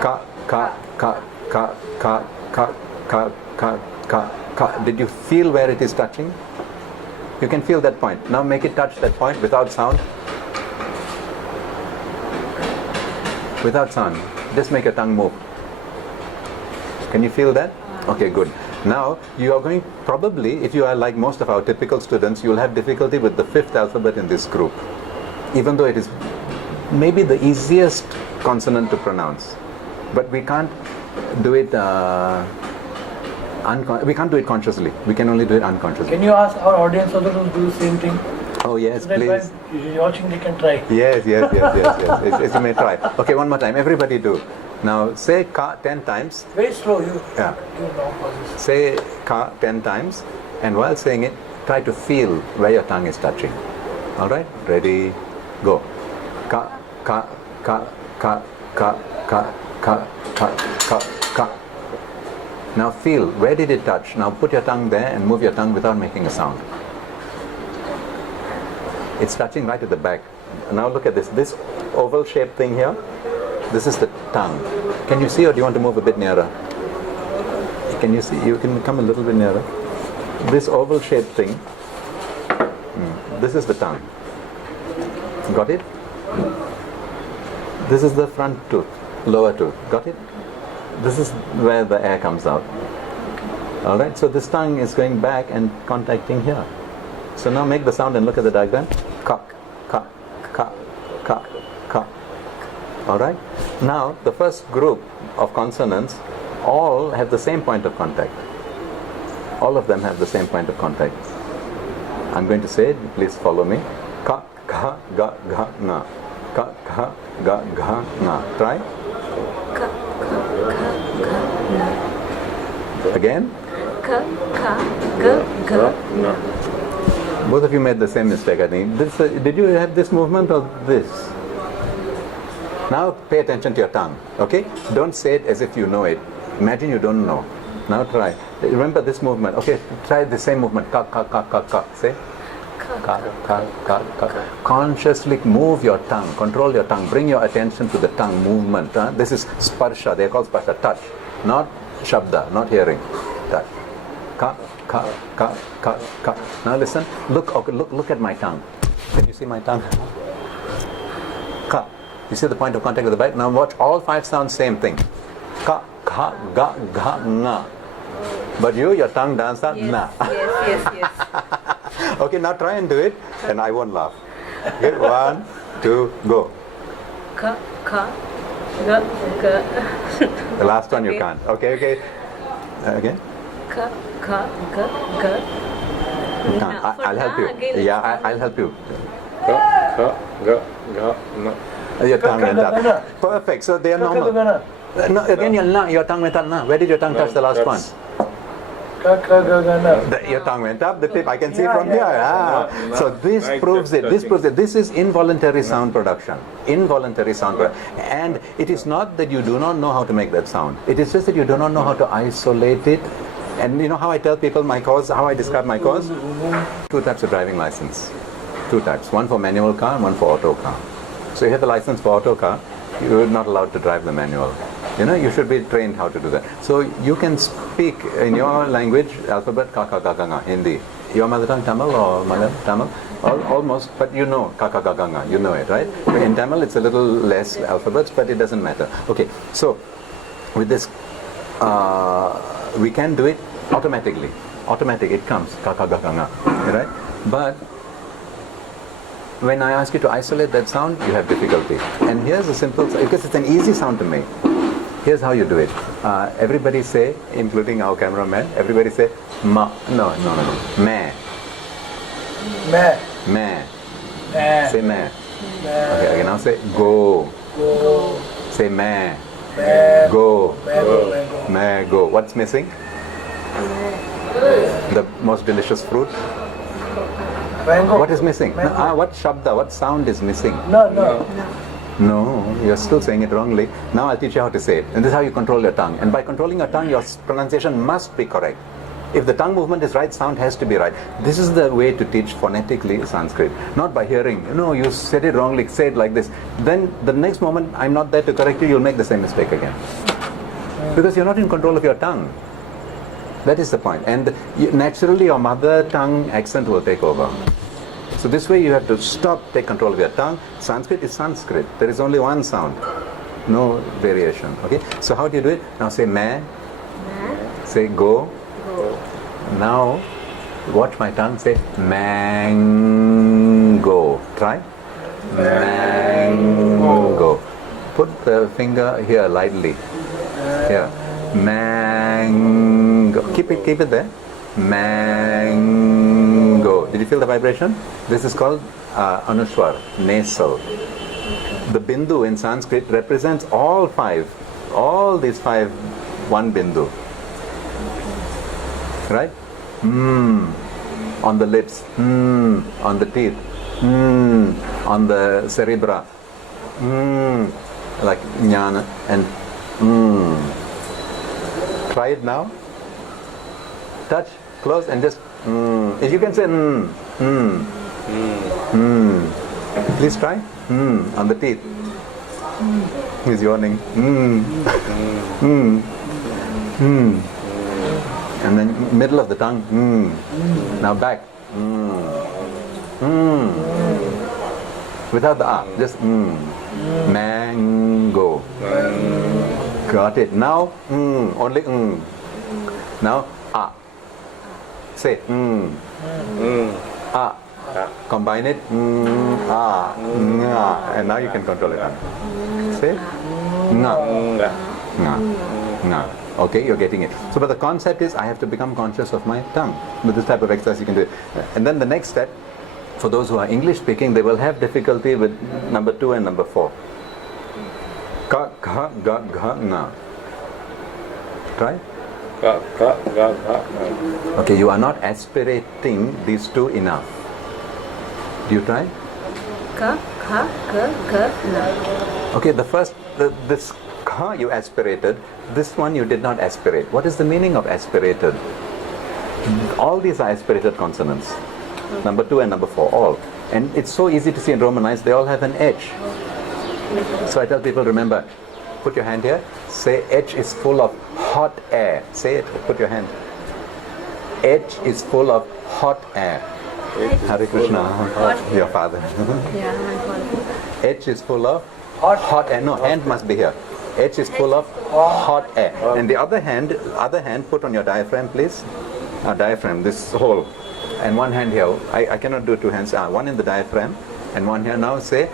Ka, ka, ka, ka, ka, ka, ka, ka, ka, ka. Did you feel where it is touching? You can feel that point. Now make it touch that point without sound. Without sound. Just make your tongue move. Can you feel that? Okay, good. Now, you are going, probably, if you are like most of our typical students, you will have difficulty with the 5th alphabet in this group. Even though it is maybe the easiest consonant to pronounce. But we can't do it we can't do it consciously. We can only do it unconsciously. Can you ask our audience also to do the same thing? Oh yes, So that please. while you're watching, they can try. Yes. You may try. Okay, one more time. Everybody do. Now say ka 10 times. Very slow. You Yeah. give long pauses. Say ka 10 times, and while saying it, try to feel where your tongue is touching. Alright? Ready? Go. Ka, ka, ka, ka, ka, ka, ka, ka, ka, ka. Now feel, where did it touch? Now put your tongue there and move your tongue without making a sound. It's touching right at the back. Now look at this. This oval shaped thing here, this is the tongue. Can you see, or do you want to move a bit nearer? Can you see? You can come a little bit nearer. This oval shaped thing, this is the tongue. Got it? This is the front tooth, lower tooth. Got it? This is where the air comes out. Alright, so this tongue is going back and contacting here. So now make the sound and look at the diagram. Ka, ka, ka, ka, ka. Alright? Now, the first group of consonants all have the same point of contact. All of them have the same point of contact. I'm going to say it, please follow me. Ka, ka, ga, ga, na. Ka, ka, ga, ga, na. Try. Ka, ka, ga, ga, na. Again. Ka, ka, ga, ga, na. Both of you made the same mistake, I think. Did you have this movement or this? Now pay attention to your tongue, okay? Don't say it as if you know it. Imagine you don't know. Now try. Remember this movement. Okay, try the same movement. Ka, ka, ka, ka, ka. Say. Ka, ka, ka, ka. Consciously move your tongue. Control your tongue. Bring your attention to the tongue movement. This is sparsha. They call sparsha touch. Not shabda, not hearing. Touch. Ka, ka, ka, ka, ka. Now listen. Look at my tongue. Can you see my tongue? Ka. You see the point of contact with the back? Now watch all 5 sounds, same thing. Ka, ka, ga, ga, na. But your tongue does that? Yes, Na. yes. Okay, now try and do it, and I won't laugh. Okay, 1, 2, go. Ka, ka, ga, ga. The last one you Okay. can't. Okay. Again? Ka, ka, ga, ga. You can't. Now, for I'll help na, you. again, Yeah, I'll help you. Ka, ka, ga, ga, na. Your tongue went Ka, ka, ga, up. Perfect. So they are Ka, ka, ga, normal. na. No, again, your tongue went up. Na. Where did your tongue touch the last one? Ka, ka, ga, ga, na. Your tongue went up, the tip, I can see Yeah, from yeah, here. yeah. So this Like proves that, it. This touching. proves it. This is involuntary sound production. Involuntary sound production. And it is not that you do not know how to make that sound. It is just that you do not know how to isolate it. And you know how I tell people my cause, how I describe my cause? 2 types of driving license. 2 types. One for manual car and one for auto car. So you have the license for auto car, you're not allowed to drive the manual. You should be trained how to do that. So you can speak in your language, alphabet, ka, ka, ga, ga, nga, Hindi. Your mother tongue Tamil or Malayalam? Tamil? Almost, but you know ka, ka, ga, ga, nga. You know it, right? In Tamil it's a little less alphabets, but it doesn't matter. Okay, so with this, we can do it automatically. Automatic, it comes, ka, ka, ga, ga, nga, right? But when I ask you to isolate that sound, you have difficulty. And here's a simple, because it's an easy sound to make. Here's how you do it. Everybody say, including our cameraman, everybody say, ma. No. Me. Me. Me. Me. Say me. Me. Okay, now say go. Go. Say me. Go. Mango. Mango. What's missing? The most delicious fruit. Mango. What is missing? Mango. What shabda, what sound is missing? No. No, you're still saying it wrongly. Now I'll teach you how to say it. And this is how you control your tongue. And by controlling your tongue, your pronunciation must be correct. If the tongue movement is right, sound has to be right. This is the way to teach phonetically Sanskrit. Not by hearing, no, you said it wrongly, say it like this. Then the next moment, I'm not there to correct you, you'll make the same mistake again. Because you're not in control of your tongue. That is the point. And naturally, your mother tongue accent will take over. So this way you have to stop, take control of your tongue. Sanskrit is Sanskrit. There is only one sound. No variation. Okay? So how do you do it? Now say ma. Say go. Now watch my tongue. Say mango. Try. Mango. Put the finger here lightly. Here. Mango. Keep it there. Mango. Did you feel the vibration? This is called Anushwar, nasal. The bindu in Sanskrit represents all these five, one bindu. Right? On the lips, on the teeth, on the cerebra, like jnana and Try it now. Touch, close, and just if you can say please try on the teeth. He's yawning. And then middle of the tongue. Now back. Without the just mango. Got it. Now only Now say combine it and now you can control it. Say okay, you're getting it. So but the concept is I have to become conscious of my tongue. With this type of exercise you can do it. And then the next step, for those who are English speaking, they will have difficulty with number 2 and number 4. Ka, ka, ga, ga, na. Try. Ka, ka, ga, ga, na. Okay, you are not aspirating these two enough. Do you try? Ka, ka, ga, ga, na. Okay, the first, this ka you aspirated, this one you did not aspirate. What is the meaning of aspirated? All these are aspirated consonants. Number 2 and number 4, all. And it's so easy to see in Romanized, they all have an H. So I tell people, remember, put your hand here, say H is full of hot air. Say it, put your hand. H is full of hot air. Hare Krishna, your father. Yeah, my father. H is full of hot air. No, hand must be here. H is full of hot air. And the other hand put on your diaphragm, please. Diaphragm, this hole. And one hand here. I cannot do two hands. One in the diaphragm and one here. Now say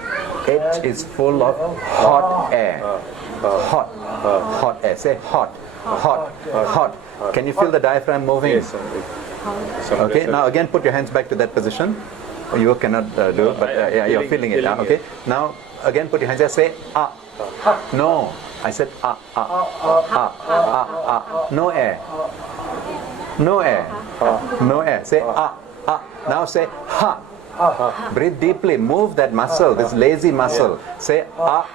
H is full of hot air. Hot air. Say hot. Can you feel the diaphragm moving? Yes. Okay, now again put your hands back to that position. You cannot do it, but you're feeling it. Okay, now again put your hands there. Say No, I said No air. No air. No air. Say Now say ha. Breathe deeply. Move that muscle, this lazy muscle. Say ha.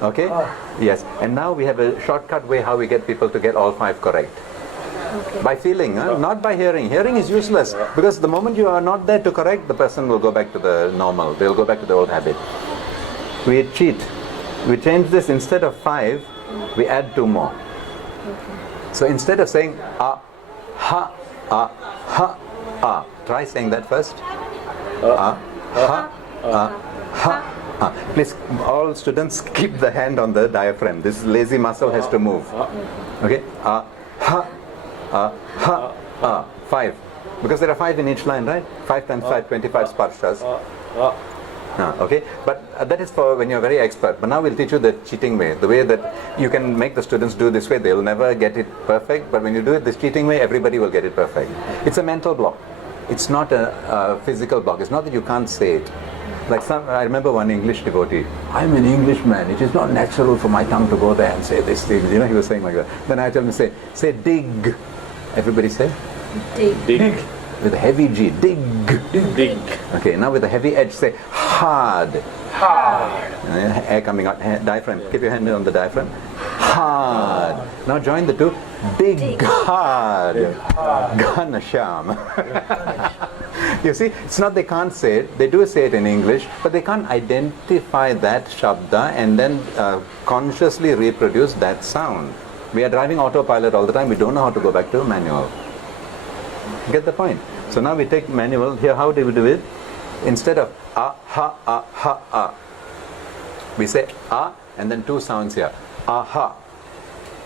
Okay? Yes. And now we have a shortcut way how we get people to get all 5 correct. Okay. By feeling, not by hearing. Hearing is useless because the moment you are not there to correct, the person will go back to the normal. They'll go back to the old habit. We cheat. We change this, instead of 5, we add 2 more. So instead of saying try saying that first. Please, all students, keep the hand on the diaphragm. This lazy muscle has to move. Okay? 5. Because there are 5 in each line, right? 5 times 5, 25 sparshas. Okay, but that is for when you're very expert. But now we'll teach you the cheating way, the way that you can make the students do this way. They'll never get it perfect, but when you do it this cheating way, everybody will get it perfect. It's a mental block. It's not a physical block. It's not that you can't say it. Like I remember one English devotee, I'm an Englishman, it is not natural for my tongue to go there and say this thing. He was saying like that. Then I tell him, say dig. Everybody say? Dig. Dig. With a heavy G, dig. Dig. Okay, now with a heavy edge, say hard. Hard. Air coming out, diaphragm. Keep your hand on the diaphragm. Hard. Now join the two. Dig hard. Ganasham. You see, it's not they can't say it. They do say it in English, but they can't identify that shabda and then consciously reproduce that sound. We are driving autopilot all the time. We don't know how to go back to manual. Get the point? So now we take manual. Here, how do we do it? Instead of ha, we say and then two sounds here. Aha.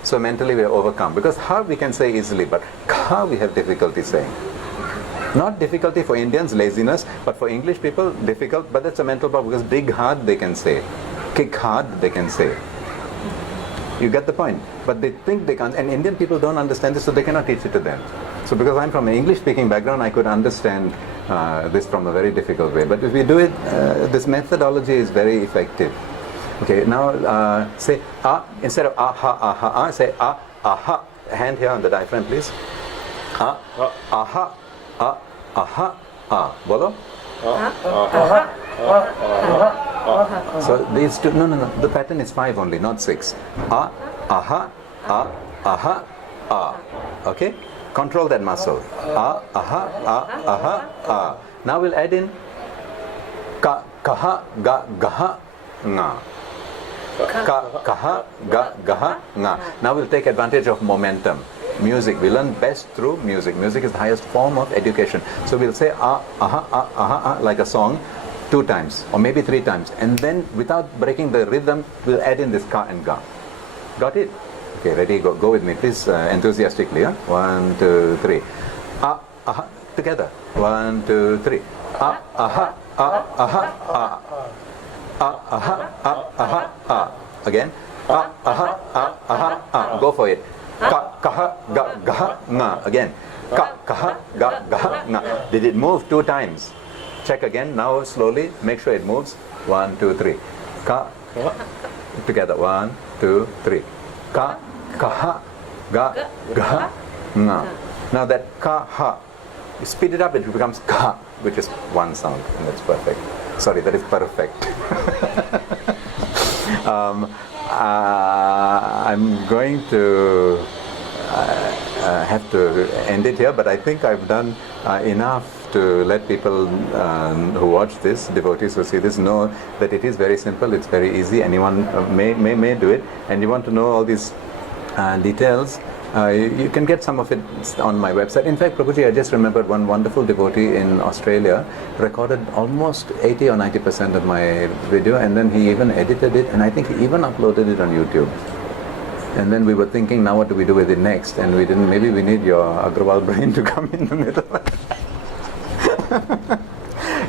So mentally we are overcome. Because ha we can say easily, but ka we have difficulty saying. Not difficulty for Indians, laziness, but for English people, difficult. But that's a mental problem because dig hard they can say. Kick hard they can say. You get the point? But they think they can't. And Indian people don't understand this, so they cannot teach it to them. So because I'm from an English-speaking background, I could understand this from a very difficult way. But if we do it, this methodology is very effective. Okay, now say instead of aha, say aha. Hand here on the diaphragm, please. Aha, aha, Bolo? So these two, no, the pattern is 5 only, not 6. Aha, aha, okay? Control that muscle. Aha. Now we'll add in kaha, gaha, nga. Kaha, gaha, nga. Now we'll take advantage of momentum. Music, we learn best through music. Music is the highest form of education. So we'll say aha, like a song 2 times or maybe 3 times, and then without breaking the rhythm, we'll add in this ka and ga. Got it? Okay, ready? Go with me, please, enthusiastically. 1, 2, 3. Aha, together. 1, 2, 3. Aha. Again. Go for it. Kaha, gaha, nga. Again. Kaha, gaha, nga. Did it move 2 times? Check again. Now slowly. Make sure it moves. 1, 2, 3. Ka. Together. 1, 2, 3. Ka, kaha, ga, gaha, nga. Now that kaha, you speed it up, it becomes ka, which is 1 sound, and that's perfect. Sorry, that is perfect. I'm going to have to end it here, but I think I've done enough to let people who watch this, devotees who see this, know that it is very simple, it's very easy, anyone may do it. And you want to know all these details, you can get some of it on my website. In fact, Prabhuji, I just remembered one wonderful devotee in Australia recorded almost 80 or 90% of my video, and then he even edited it, and I think he even uploaded it on YouTube. And then we were thinking, now what do we do with it next? And we didn't, maybe we need your Agrawal brain to come in the middle.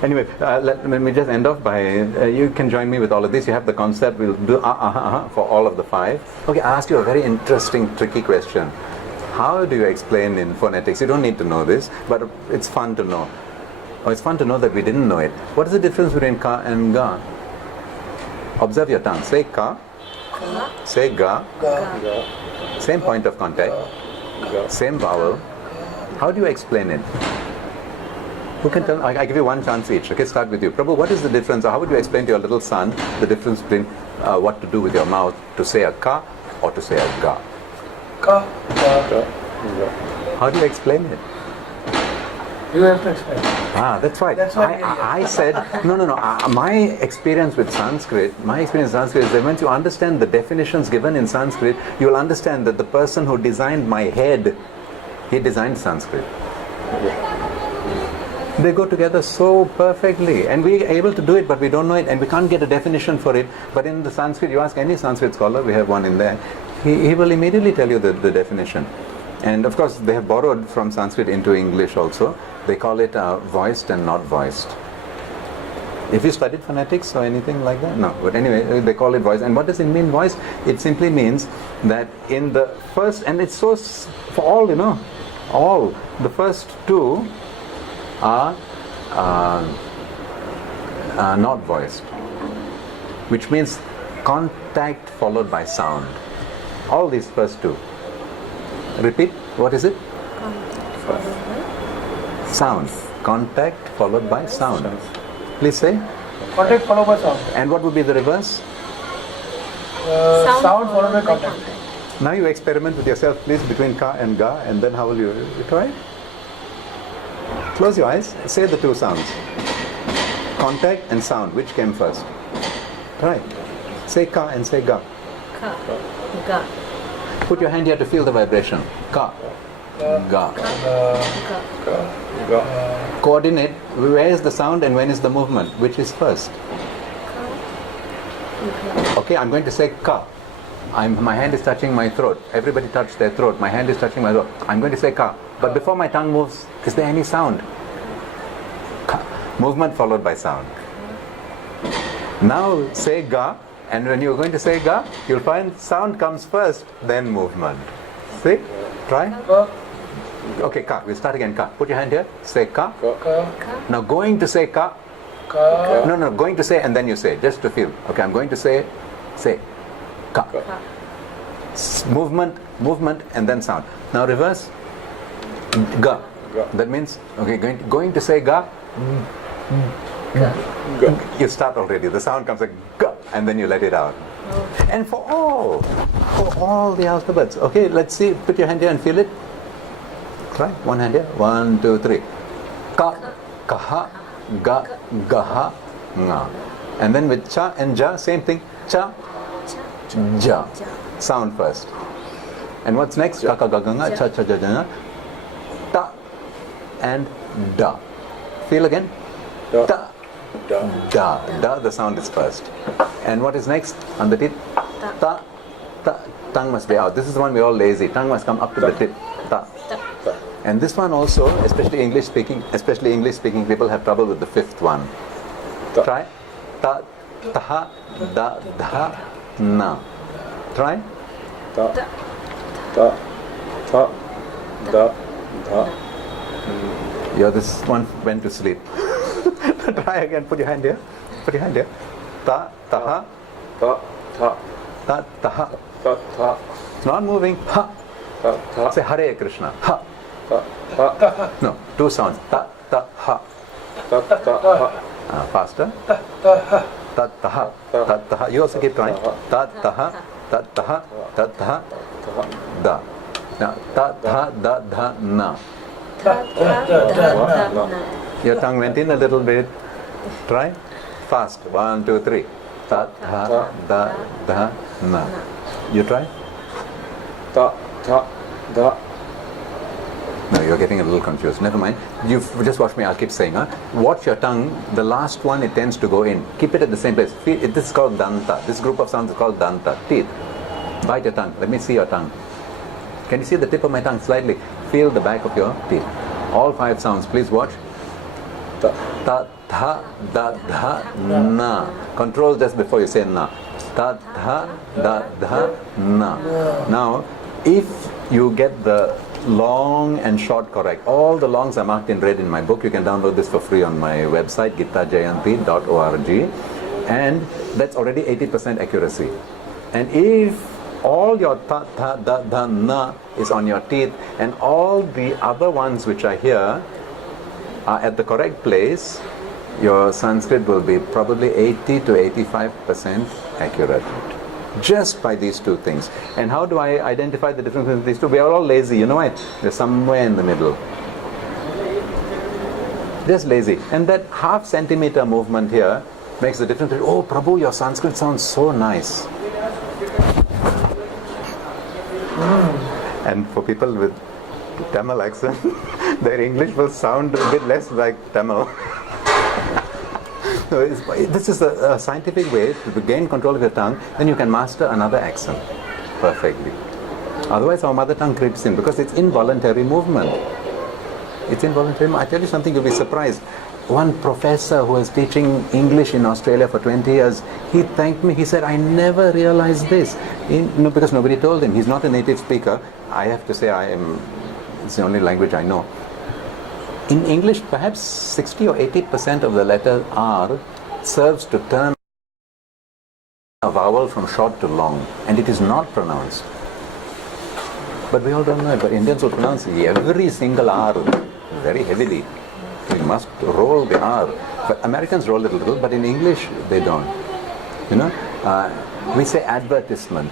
Anyway, let me just end off by, you can join me with all of this. You have the concept, we'll do for all of the 5. Okay, I asked you a very interesting, tricky question. How do you explain in phonetics? You don't need to know this, but it's fun to know. Or it's fun to know that we didn't know it. What is the difference between ka and ga? Observe your tongue. Say ka, say ga, same point of contact, same vowel. How do you explain it? Who can tell? I give you 1 chance each. Okay, start with you. Prabhu, what is the difference, or how would you explain to your little son the difference between what to do with your mouth, to say a ka or to say a ga? Ka. How do you explain it? You have to explain. That's right. That's why I said, no. My experience with Sanskrit is that once you understand the definitions given in Sanskrit, you will understand that the person who designed my head, he designed Sanskrit. They go together so perfectly, and we are able to do it, but we don't know it, and we can't get a definition for it. But in the Sanskrit, you ask any Sanskrit scholar, we have one in there, he will immediately tell you the definition. And of course, they have borrowed from Sanskrit into English also. They call it voiced and not voiced. If you studied phonetics or anything like that? No. But anyway, they call it voiced. And what does it mean, voiced? It simply means that in the first, and it's so for all, all, the first 2 are not voiced, which means contact followed by sound. All these first two. Repeat, what is it? Contact followed by Sound. Contact followed by sound. Please say. Contact followed by sound. And what would be the reverse? Sound followed by contact. Now you experiment with yourself, please, between ka and ga, and then how will you try? Close your eyes, say the two sounds. Contact and sound, which came first? Try. Say ka and say ga. Ka. Ga. Put your hand here to feel the vibration. Ka. Ga. Ga. Coordinate, where is the sound and when is the movement? Which is first? Okay, I'm going to say ka. My hand is touching my throat. Everybody touch their throat. My hand is touching my throat. I'm going to say ka. But before my tongue moves, is there any sound? Ka. Movement followed by sound. Now say ga, and when you're going to say ga, you'll find sound comes first, then movement. See? Try. Okay, ka. We'll start again. Ka. Put your hand here. Say ka. Now going to say ka. No, going to say and then you say, just to feel. Okay, I'm going to say ka. Movement and then sound. Now reverse. Ga. That means, okay, going to say ga. You start already. The sound comes like ga, and then you let it out. And for all the alphabets. Okay, let's see. Put your hand here and feel it. Try. One hand here. 1, 2, 3. Ka, kaha, ga, gaha, nga. And then with cha and ja, same thing. Cha, ja. Sound first. And what's next? Ka, ka, ga, ga, nga, cha, cha, ja, ja, nga. Ta and da. Feel again. Ta, da. The sound is first. And what is next on the teeth? Ta. Tongue must be out. This is the one we're all lazy. Tongue must come up to the tip. Ta. And this one also, especially English speaking people have trouble with the fifth one. Try. Ta, taha, da, dha, na. Try. Ta, ta, ta, da, dha. Yeah, this one went to sleep. Try again. Put your hand here. Ta, taha, Ta, ta, ta, taha. ta, ta, It's not moving. Ha. ta, ta, Say Hare Krishna. Ha. ta, ta, No, two sounds. Ta, ta, ha. ta, ta, ha. Faster. Ta, taha. Ta, taha. You also keep trying. Ta, taha. Ta, taha. Ta, taha. Da. Now, ta, taha, da, dha, na. Your tongue went in a little bit. Try. Fast. 1, 2, 3. Ta, taha, da, dha, na. You try. Ta, ta, da. No, you're getting a little confused. Never mind. You just watch me. I'll keep saying. Watch your tongue. The last one, it tends to go in. Keep it at the same place. This is called danta. This group of sounds is called danta. Teeth. Bite your tongue. Let me see your tongue. Can you see the tip of my tongue slightly? Feel the back of your teeth. All 5 sounds. Please watch. Ta, Ta, tha, da, dha, na. Control just before you say na. Ta, tha, da, dha, na. Now, if you get the long and short correct, all the longs are marked in red in my book. You can download this for free on my website, gitajayanti.org, and that's already 80% accuracy. And if all your ta, tha, da, dha, na is on your teeth, and all the other ones which are here are at the correct place, your Sanskrit will be probably 80 to 85% accurate. Just by these two things. And how do I identify the difference between these two? We are all lazy, you know why? They're somewhere in the middle. Just lazy. And that half centimeter movement here makes the difference. Oh, Prabhu, your Sanskrit sounds so nice. And for people with Tamil accent, their English will sound a bit less like Tamil. So this is a scientific way to gain control of your tongue, then you can master another accent perfectly. Otherwise our mother tongue creeps in because it's involuntary movement. It's involuntary. I tell you something, you'll be surprised. One professor who was teaching English in Australia for 20 years, he thanked me. He said, I never realized this. Because nobody told him. He's not a native speaker. I have to say it's the only language I know. In English, perhaps 60 or 80% of the letters are serves to turn a vowel from short to long, and it is not pronounced. But we all don't know it. But Indians will pronounce every single R very heavily. We must roll the R. But Americans roll it a little, but in English they don't. You know, we say advertisement.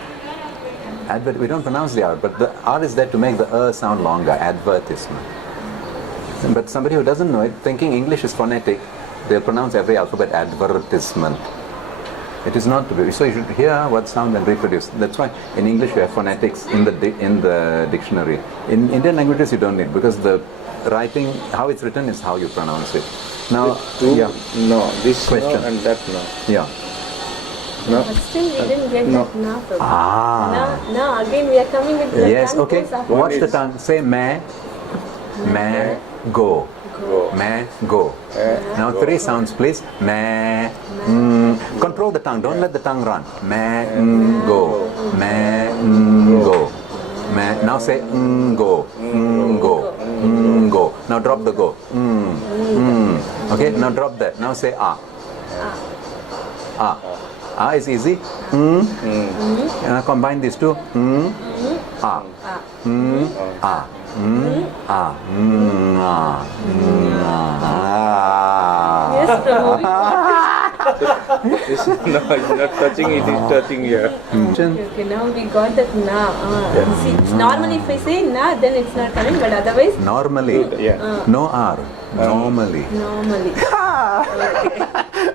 We don't pronounce the R, but the R is there to make the sound longer. Advertisement. But somebody who doesn't know it, thinking English is phonetic, they'll pronounce every alphabet advertisement. It is not to be. So you should hear what sound and reproduce. That's why in English you have phonetics in the dictionary. In Indian languages you don't need, because the writing, how it's written is how you pronounce it. Now, No, this question. no and that no. Yeah. No. But still we didn't get No. that na, Prabhu. Ah. Now again we are coming with the Yes. tongue Okay. goes after. Watch the is- tongue. Say me, go. Go. Me, go. Now 3 sounds, please. Me, control the tongue. Don't let the tongue run. Me, go. Me, go. Me. Now say go. Go. Go. Now drop the go. Okay. Now drop that. Now say ah. Ah. Ah is easy. And I combine these two. Ah. Ah. Ah. Yes, Prabhu. This no, it's not touching, it is touching here. Okay, now we got that na. See, normally if I say na, then it's not coming, but otherwise Normally. Yeah. No R. Normally. normally.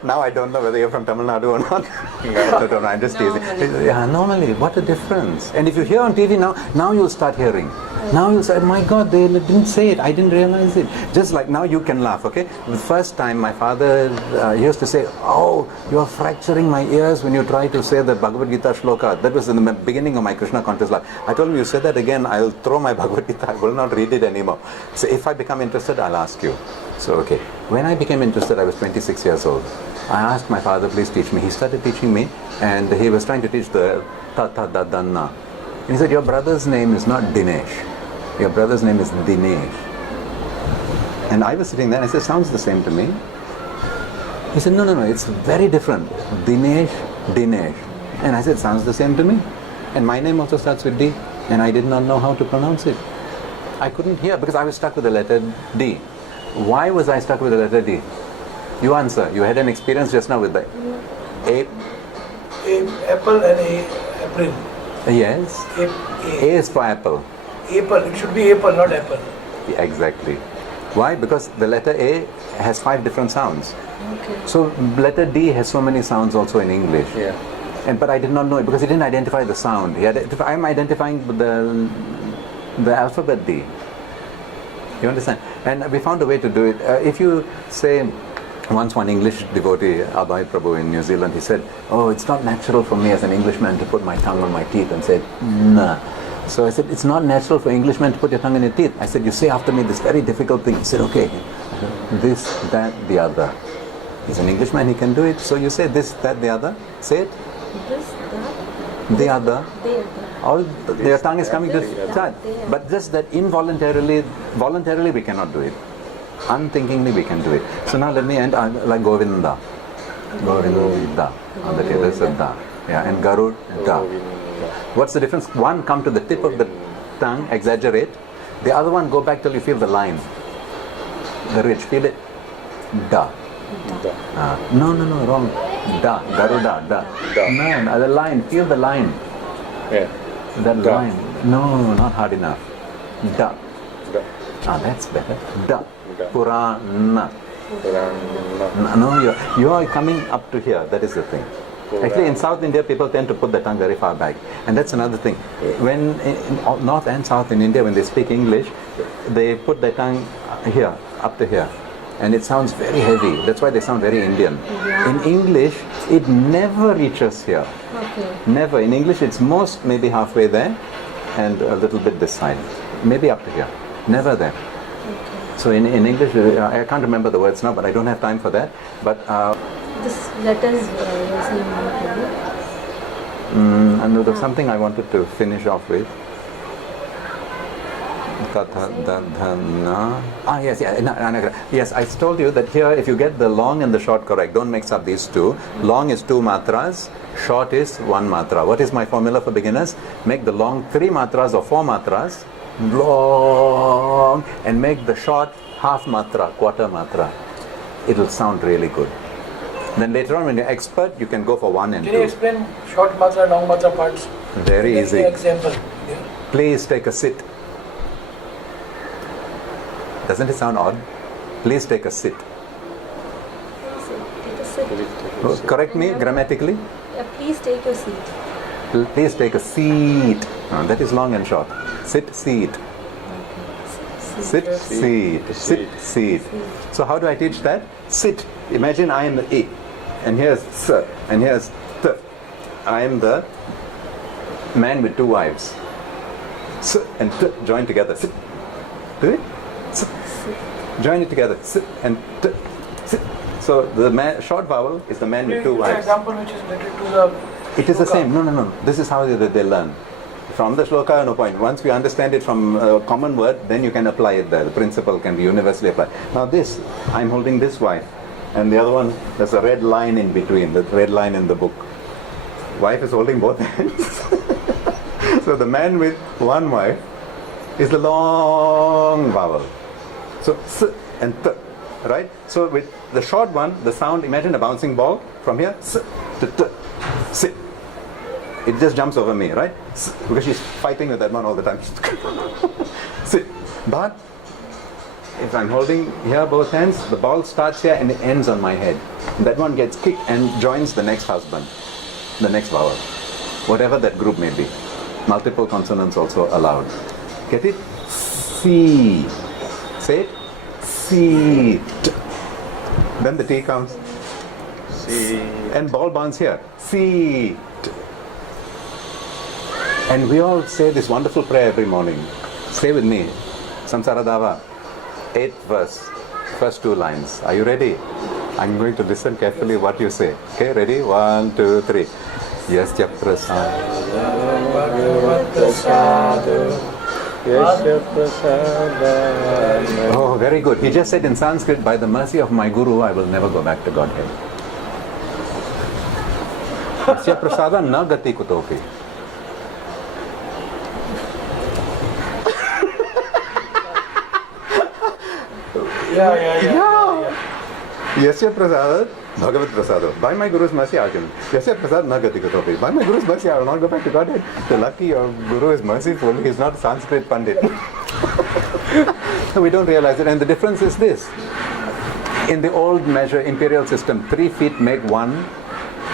Now I don't know whether you're from Tamil Nadu or not. I don't know, I'm just teasing. Yeah, normally, what a difference. And if you hear on TV now you'll start hearing. Now you'll say, my God, they didn't say it, I didn't realize it. Just like now you can laugh, okay? The first time my father used to say, oh, you're fracturing my ears when you try to say the Bhagavad Gita shloka. That was in the beginning of my Krishna conscious life. I told him, you say that again, I'll throw my Bhagavad Gita, I will not read it anymore. So if I become interested, I'll ask you. So, okay. When I became interested, I was 26 years old. I asked my father, please teach me. He started teaching me, and he was trying to teach the ta ta da da na. And he said, your brother's name is not Dinesh. Your brother's name is Dinesh. And I was sitting there and I said, sounds the same to me. He said, no, it's very different. Dinesh. And I said, sounds the same to me. And my name also starts with D. And I did not know how to pronounce it. I couldn't hear because I was stuck with the letter D. Why was I stuck with the letter D? You answer. You had an experience just now with the A. Apple and April. Yes. A is for apple. Apple. It should be apple, not apple. Exactly. Why? Because the letter A has 5 different sounds. Okay. So letter D has so many sounds also in English. Yeah. But I did not know it because he didn't identify the sound. I'm identifying the alphabet D. You understand? And we found a way to do it. If you say, once one English devotee, Abhay Prabhu in New Zealand, he said, oh, it's not natural for me as an Englishman to put my tongue on my teeth, and said, nah. So I said, it's not natural for Englishmen to put your tongue in your teeth. I said, you say after me this very difficult thing. He said, okay, this, that, the other. He's an Englishman, he can do it. So you say this, that, the other. Say it. This, that, The other. there. All your tongue is coming to start. But just that voluntarily we cannot do it. Unthinkingly we can do it. So now let me end like Govinda. Govinda. On the tail there's a da. Yeah, and Garuda. What's the difference? One come to the tip of the tongue, exaggerate. The other one go back till you feel the line. The ridge, feel it. Da. No, wrong. Da. Garuda. Da. No, the line. Feel the line. Yeah. That Da. line. No, not hard enough. Da. Da. That's better. Da. Da. Purana. Purana. No, you are coming up to here. That is the thing. Purana. Actually, in South India, people tend to put the tongue very far back. And that's another thing. When in North and South in India, when they speak English, they put their tongue here, up to here. And it sounds very heavy. That's why they sound very Indian. Yeah. In English, it never reaches here. Okay. Never. In English, it's most maybe halfway there and a little bit this side. Maybe up to here. Never there. Okay. So in English, I can't remember the words now, but I don't have time for that. But This letters using and there was something I wanted to finish off with. Yes, I told you that here if you get the long and the short correct, don't mix up these two. Long is 2 matras, short is 1 matra. What is my formula for beginners? Make the long 3 matras or 4 matras, long, and make the short half matra, quarter matra. It'll sound really good. Then later on when you're expert, you can go for 1 and 2. Can you explain short matra, long matra parts? Very easy. Example. Yeah. Please take a sit. Doesn't it sound odd? Please take a sit. Correct me grammatically. Please take your seat. Please take a seat. That is long and short. Sit, seat. Sit, seat. Sit, seat. So how do I teach that? Sit. Imagine I am the A, and here's S, and here's T. I am the man with 2 wives. S and T join together. Sit. Do it. S. Join it together. Sit and T. Sit. So the man, short vowel is the man with 2 wives. Example which is related to the. It is the same. No. This is how they learn. From the shloka, no point. Once we understand it from a common word, then you can apply it there. The principle can be universally applied. Now this, I'm holding this wife, and the other one, there's a red line in between, the red line in the book. Wife is holding both hands. So the man with 1 wife is the long vowel. So S and T, right? So with the short one, the sound, imagine a bouncing ball from here, S to T, sit. It just jumps over me, right? Because she's fighting with that one all the time. Sit. But if I'm holding here both hands, the ball starts here and it ends on my head. That one gets kicked and joins the next husband, the next vowel, whatever that group may be. Multiple consonants also allowed. Get it? See. Say it. Seat. Then the T comes. See. And ball bounce here. Seat. And we all say this wonderful prayer every morning. Say with me. Samsara Dava, 8th verse, first 2 lines. Are you ready? I'm going to listen carefully what you say. Okay, ready? 1, 2, 3. Yasya prasad. Oh, very good. He just said in Sanskrit, by the mercy of my Guru, I will never go back to Godhead. Yasya prasada na gati kutopi. Yeah. Yasya prasad, Bhagavat prasado. By my Guru's mercy, I can. Yasya prasad na gati kutopi. By my Guru's mercy, I will not go back to Godhead. So lucky your Guru is merciful. He is not Sanskrit Pandit. So we don't realize it. And the difference is this. In the old measure imperial system, 3 feet make 1.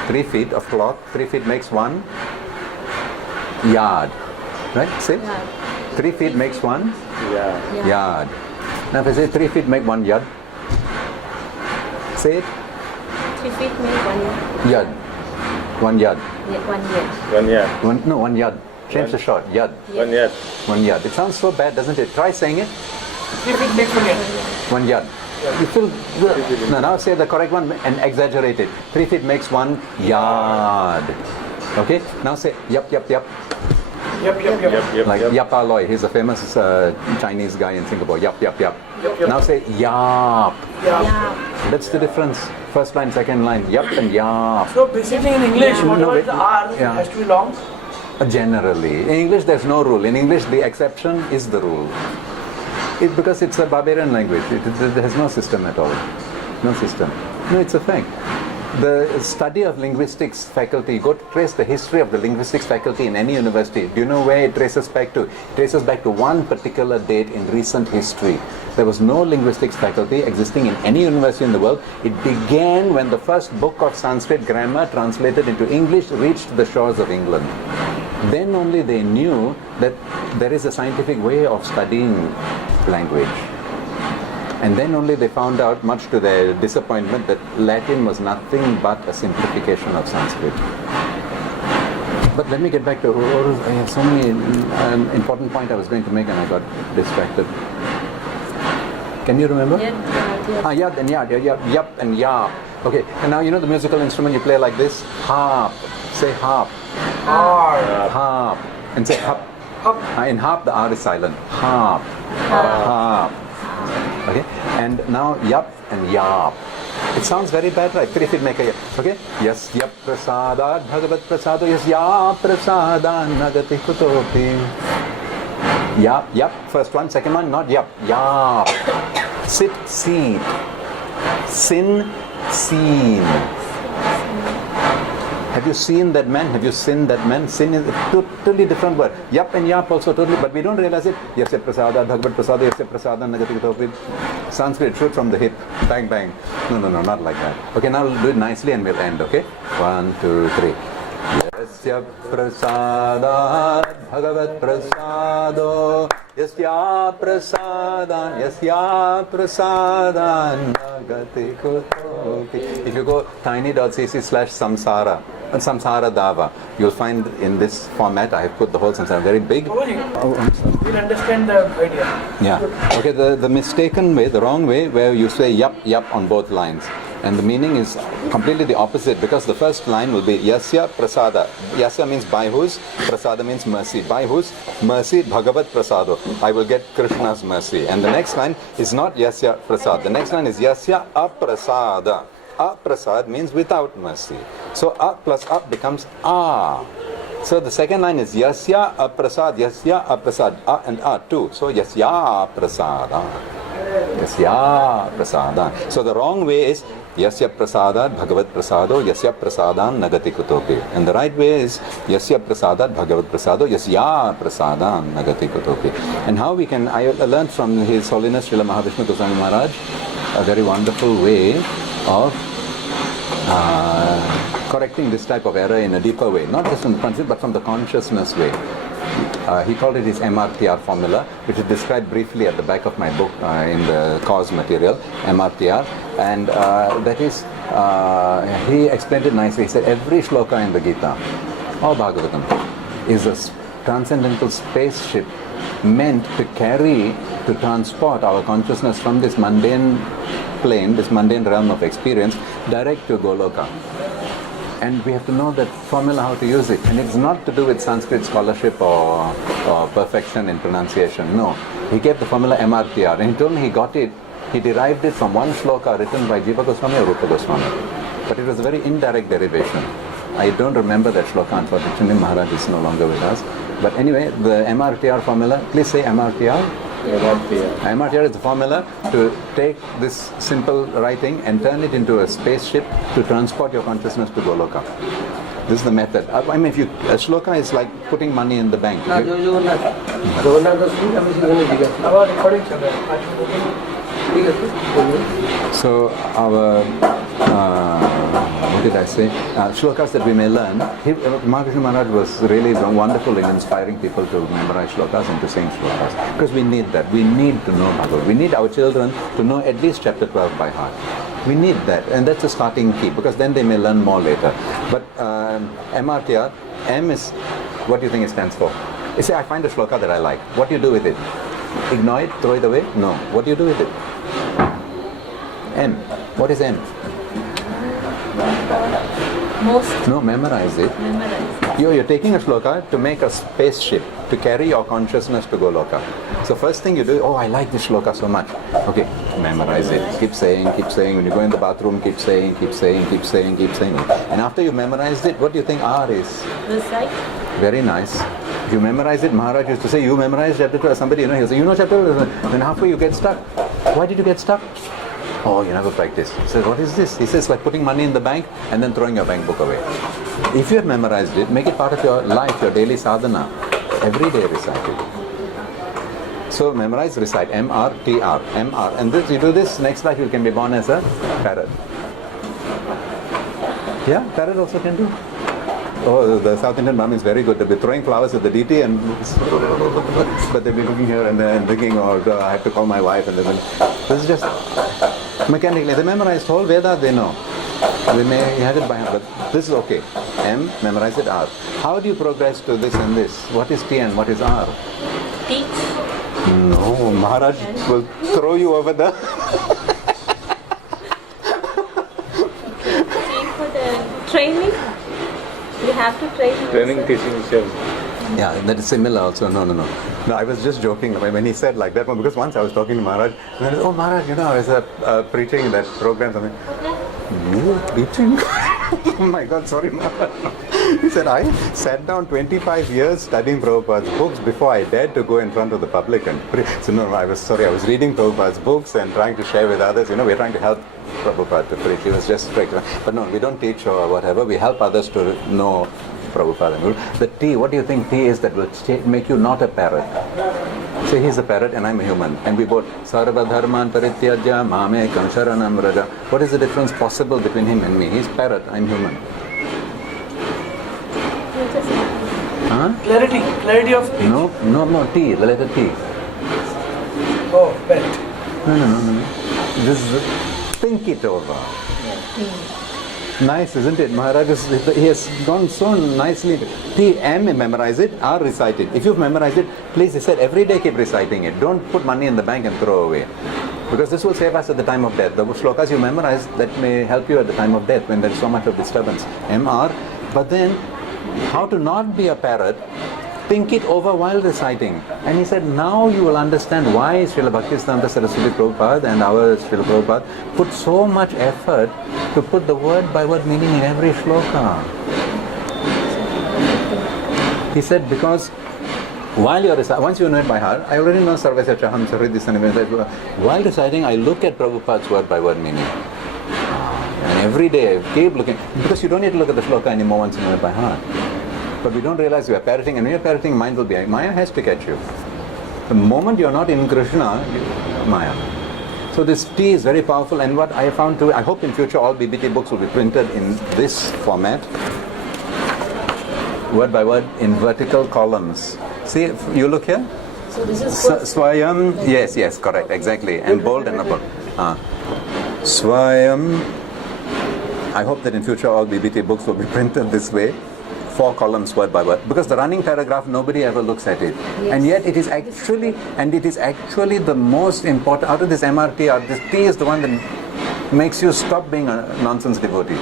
3 feet of cloth. 3 feet makes 1 yard. Right? Say? 3 feet makes 1 yard. Now if I say 3 feet make 1 yard. Say it. 3 feet make 1 Yard. yard. 1 yard. Yeah, 1 yard. 1 yard. 1 yard. Change the short. Yard. 1 yard. 1 yard. It sounds so bad, doesn't it? Try saying it. 3 feet makes 1 yard. 1 yard. You feel good. No, now say the correct one and exaggerate it. 3 feet makes 1 yard. Okay? Now say yup. Yep. Like Yap Aloy. He's a famous Chinese guy in Singapore. Yup. Now say yap. Yeah. That's the difference. First line, second line. Yup and yap. So basically in English, whatever is the R Yeah. has to be long. Generally. In English, there's no rule. In English, the exception is the rule. Because it's a barbarian language. It has no system at all. No system. No, it's a fact. The study of linguistics faculty, go to trace the history of the linguistics faculty in any university. Do you know where it traces back to? It traces back to one particular date in recent history. There was no linguistics faculty existing in any university in the world. It began when the first book of Sanskrit grammar translated into English reached the shores of England. Then only they knew that there is a scientific way of studying language. And then only they found out, much to their disappointment, that Latin was nothing but a simplification of Sanskrit. But let me get back to, I have so many important points I was going to make and I got distracted. Can you remember? Yad and yad, yup and ya. Okay, and now you know the musical instrument you play like this? Harp. Say harp. R. Harp. And say harp. In harp, the R is silent. Harp. Harp. Okay? And now yap and yap. It sounds very bad, right? 3 feet make a yap. Okay? Yes, yap prasada, bhagavat prasado, yes, yap prasada, nagati kutopi. Yap, yap. First one, second one, not yap. Yap. Sit, seat. Sin, seen. Have you seen that man? Have you sinned that man? Sin is a totally different word. Yap and yap also totally, but we don't realize it. Yasya prasada, bhagavat prasada, yasya prasada, nagati kutopi. Sanskrit, shoot from the hip. Bang, bang. No, not like that. Okay, now we'll do it nicely and we'll end, okay? 1, 2, 3. Yasya prasada, bhagavat prasado, yasya prasada, nagati kutopi. If you go tiny.cc/samsara, and Samsara Dava, you'll find in this format, I have put the whole samsara very big. Oh, I'm sorry. We'll understand the idea. Yeah. Okay, the mistaken way, the wrong way, where you say yap, yap on both lines. And the meaning is completely the opposite, because the first line will be Yasya Prasada. Yasya means by whose, Prasada means mercy. By whose? Mercy, Bhagavat Prasado. I will get Krishna's mercy. And the next line is not Yasya Prasad. The next line is Yasya Aprasada. Aprasad means without mercy. So A plus A becomes A. So the second line is Yasya Aprasad, Yasya Aprasad, A and A too. So Yasya Prasada. Yasya Prasada. So the wrong way is Yasya Prasada Bhagavat Prasado, Yasya Prasadan Nagati Kutopi. And the right way is Yasya Prasada Bhagavat Prasado, Yasya Prasadan Nagati Kutopi. And how we can, I learned from His Holiness Srila Mahavishnu Goswami Maharaj a very wonderful way of correcting this type of error in a deeper way, not just from the concept but from the consciousness way. He called it his MRTR formula, which is described briefly at the back of my book in the cause material, MRTR. And that is, he explained it nicely. He said every shloka in the Gita, or Bhagavatam, is a transcendental spaceship meant to carry, to transport our consciousness from this mundane plane, this mundane realm of experience, direct to Goloka. And we have to know that formula, how to use it. And it's not to do with Sanskrit scholarship or perfection in pronunciation. No. He gave the formula MRTR. And he told me he got it, he derived it from one shloka written by Jiva Goswami or Rupa Goswami. But it was a very indirect derivation. I don't remember that shloka, unfortunately. Maharaj is no longer with us. But anyway, the MRTR formula, please say MRTR. MRTR is the formula to take this simple writing and turn it into a spaceship to transport your consciousness to Goloka. This is the method. I mean, if you, a shloka is like putting money in the bank. So our what did I say? Shlokas that we may learn. Mahavishnu Maharaj was really wonderful in inspiring people to memorize shlokas and to sing shlokas. Because we need that. We need to know Bhagavad. We need our children to know at least chapter 12 by heart. We need that. And that's a starting key, because then they may learn more later. But MRTR, M is, what do you think it stands for? You say, I find a shloka that I like. What do you do with it? Ignore it? Throw it away? No. What do you do with it? M. What is M? Most. No, memorize it. Memorize. You're taking a shloka to make a spaceship, to carry your consciousness to Goloka. So first thing you do, oh, I like this shloka so much. Okay, memorize it. Keep saying, keep saying. When you go in the bathroom, keep saying, keep saying, keep saying, keep saying. And after you memorized it, what do you think R is? Recite. Very nice. If you memorize it, Maharaj used to say, you memorized chapter 12. Somebody, he'll say, you know chapter 12. Then halfway you get stuck. Why did you get stuck? Oh, you never practiced. He says, what is this? He says, like putting money in the bank and then throwing your bank book away. If you have memorized it, make it part of your life, your daily sadhana. Every day recite it. So memorize, recite. M-R-T-R. M-R. And this, you do this, next life you can be born as a parrot. Yeah, parrot also can do. Oh, the South Indian Brahmin is very good. They'll be throwing flowers at the deity, and but they'll be looking here and there and thinking, oh, I have to call my wife. And then this is just mechanically. They memorized whole Veda, they know. They may have it by hand, but this is okay. M, memorize it. R. How do you progress to this and this? What is T and what is R? Teach. No, Maharaj will throw you over the... T for the training. You have to train. Training, teaching, service. Yeah, that is similar also. No, I was just joking when he said like that one, because once I was talking to Maharaj, and I said, oh Maharaj, I was preaching in that program, something. You were preaching? Oh my God, sorry Maharaj. He said, I sat down 25 years studying Prabhupada's books before I dared to go in front of the public and preach. So no, I was reading Prabhupada's books and trying to share with others. We're trying to help Prabhupada to preach. He was just strict. But no, we don't teach or whatever. We help others to know Prabhupada. The T, what do you think T is that will make you not a parrot? Say he's a parrot and I'm a human. And we both, Sarva Dharman Parityajya Mame Kansharanam Raja. What is the difference possible between him and me? He's parrot, I'm human. Huh? Clarity of speech. No, T, the letter T. Oh, pet. No. This is, think it over. Nice, isn't it? Maharaj, he has gone so nicely. T, M, memorize it, R, recite it. If you've memorized it, please, he said, every day keep reciting it. Don't put money in the bank and throw away. Because this will save us at the time of death. The shlokas you memorize, that may help you at the time of death when there is so much of disturbance. M, R. But then, how to not be a parrot, think it over while reciting. And he said, now you will understand why Srila Bhaktisiddhanta Saraswati Prabhupada and our Srila Prabhupada put so much effort to put the word by word meaning in every shloka. He said, because while you're reciting, once you know it by heart, I already know Sarvasya Chaham Saridhi Sanivaya. While reciting, I look at Prabhupada's word by word meaning. And every day I keep looking, because you don't need to look at the shloka anymore once you know it by heart. But we don't realize we are parroting, and when you're parroting, mind will be, Maya has to catch you. The moment you're not in Krishna, Maya. So this T is very powerful, and what I found too, I hope in future all BBT books will be printed in this format, word by word in vertical columns. See, you look here? So this is Swayam, yes, correct, exactly, and bold and above. Swayam. I hope that in future all BBT books will be printed this way. 4 columns word by word, because the running paragraph nobody ever looks at it. Yes. And yet it is actually the most important out of this MRT. This T is the one that makes you stop being a nonsense devotee.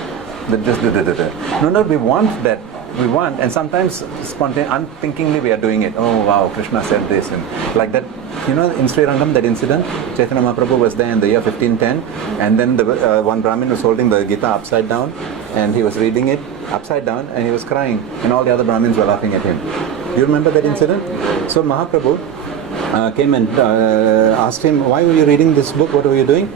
That just no, we want that. We want, and sometimes unthinkingly we are doing it. Oh wow, Krishna said this, and like that. In Sri Rangam, that incident, Chaitanya Mahaprabhu was there in the year 1510, and then one Brahmin was holding the Gita upside down, and he was reading it upside down, and he was crying, and all the other Brahmins were laughing at him. You remember that incident? So Mahaprabhu came and asked him, why were you reading this book? What were you doing?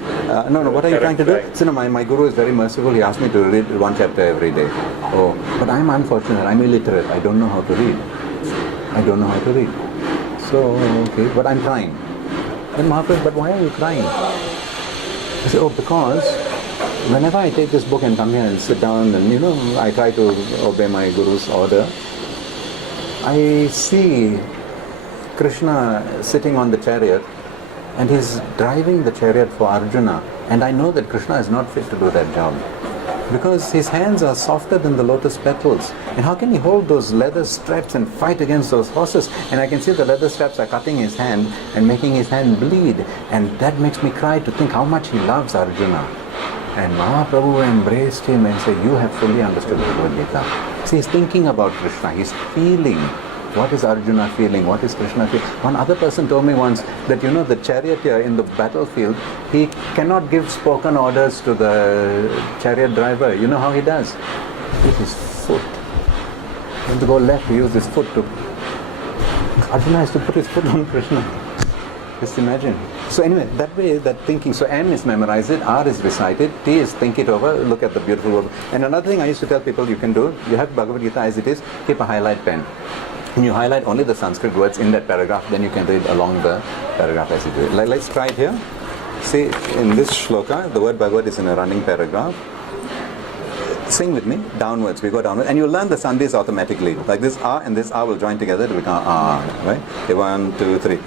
No, what are you trying to do? So, no, my guru is very merciful. He asked me to read 1 chapter every day. Oh, but I'm unfortunate. I'm illiterate. I don't know how to read. So, okay, but I'm trying. Then Mahaprabhu, but why are you crying? I said, oh, because whenever I take this book and come here and sit down and, I try to obey my guru's order, I see Krishna sitting on the chariot, and he's driving the chariot for Arjuna, and I know that Krishna is not fit to do that job because his hands are softer than the lotus petals, and how can he hold those leather straps and fight against those horses? And I can see the leather straps are cutting his hand and making his hand bleed, and that makes me cry to think how much he loves Arjuna. And Mahaprabhu embraced him and said, you have fully understood the Bhagavad Gita. See, he's thinking about Krishna, he's feeling. What is Arjuna feeling? What is Krishna feeling? One other person told me once that, the charioteer in the battlefield, he cannot give spoken orders to the chariot driver. You know how he does? With his foot. When to go left, he uses his foot to... Arjuna has to put his foot on Krishna. Just imagine. So anyway, that way, that thinking. So M is memorize it, R is recite it, T is think it over, look at the beautiful word. And another thing I used to tell people you can do, you have Bhagavad Gita as it is, keep a highlight pen. When you highlight only the Sanskrit words in that paragraph, then you can read along the paragraph as you do it. Let's try it here. See, in this shloka, the word by word is in a running paragraph. Sing with me, downwards, we go downwards, and you learn the sandhis automatically. Like this A and this A will join together to become A, right? Okay, 1, 2, 3.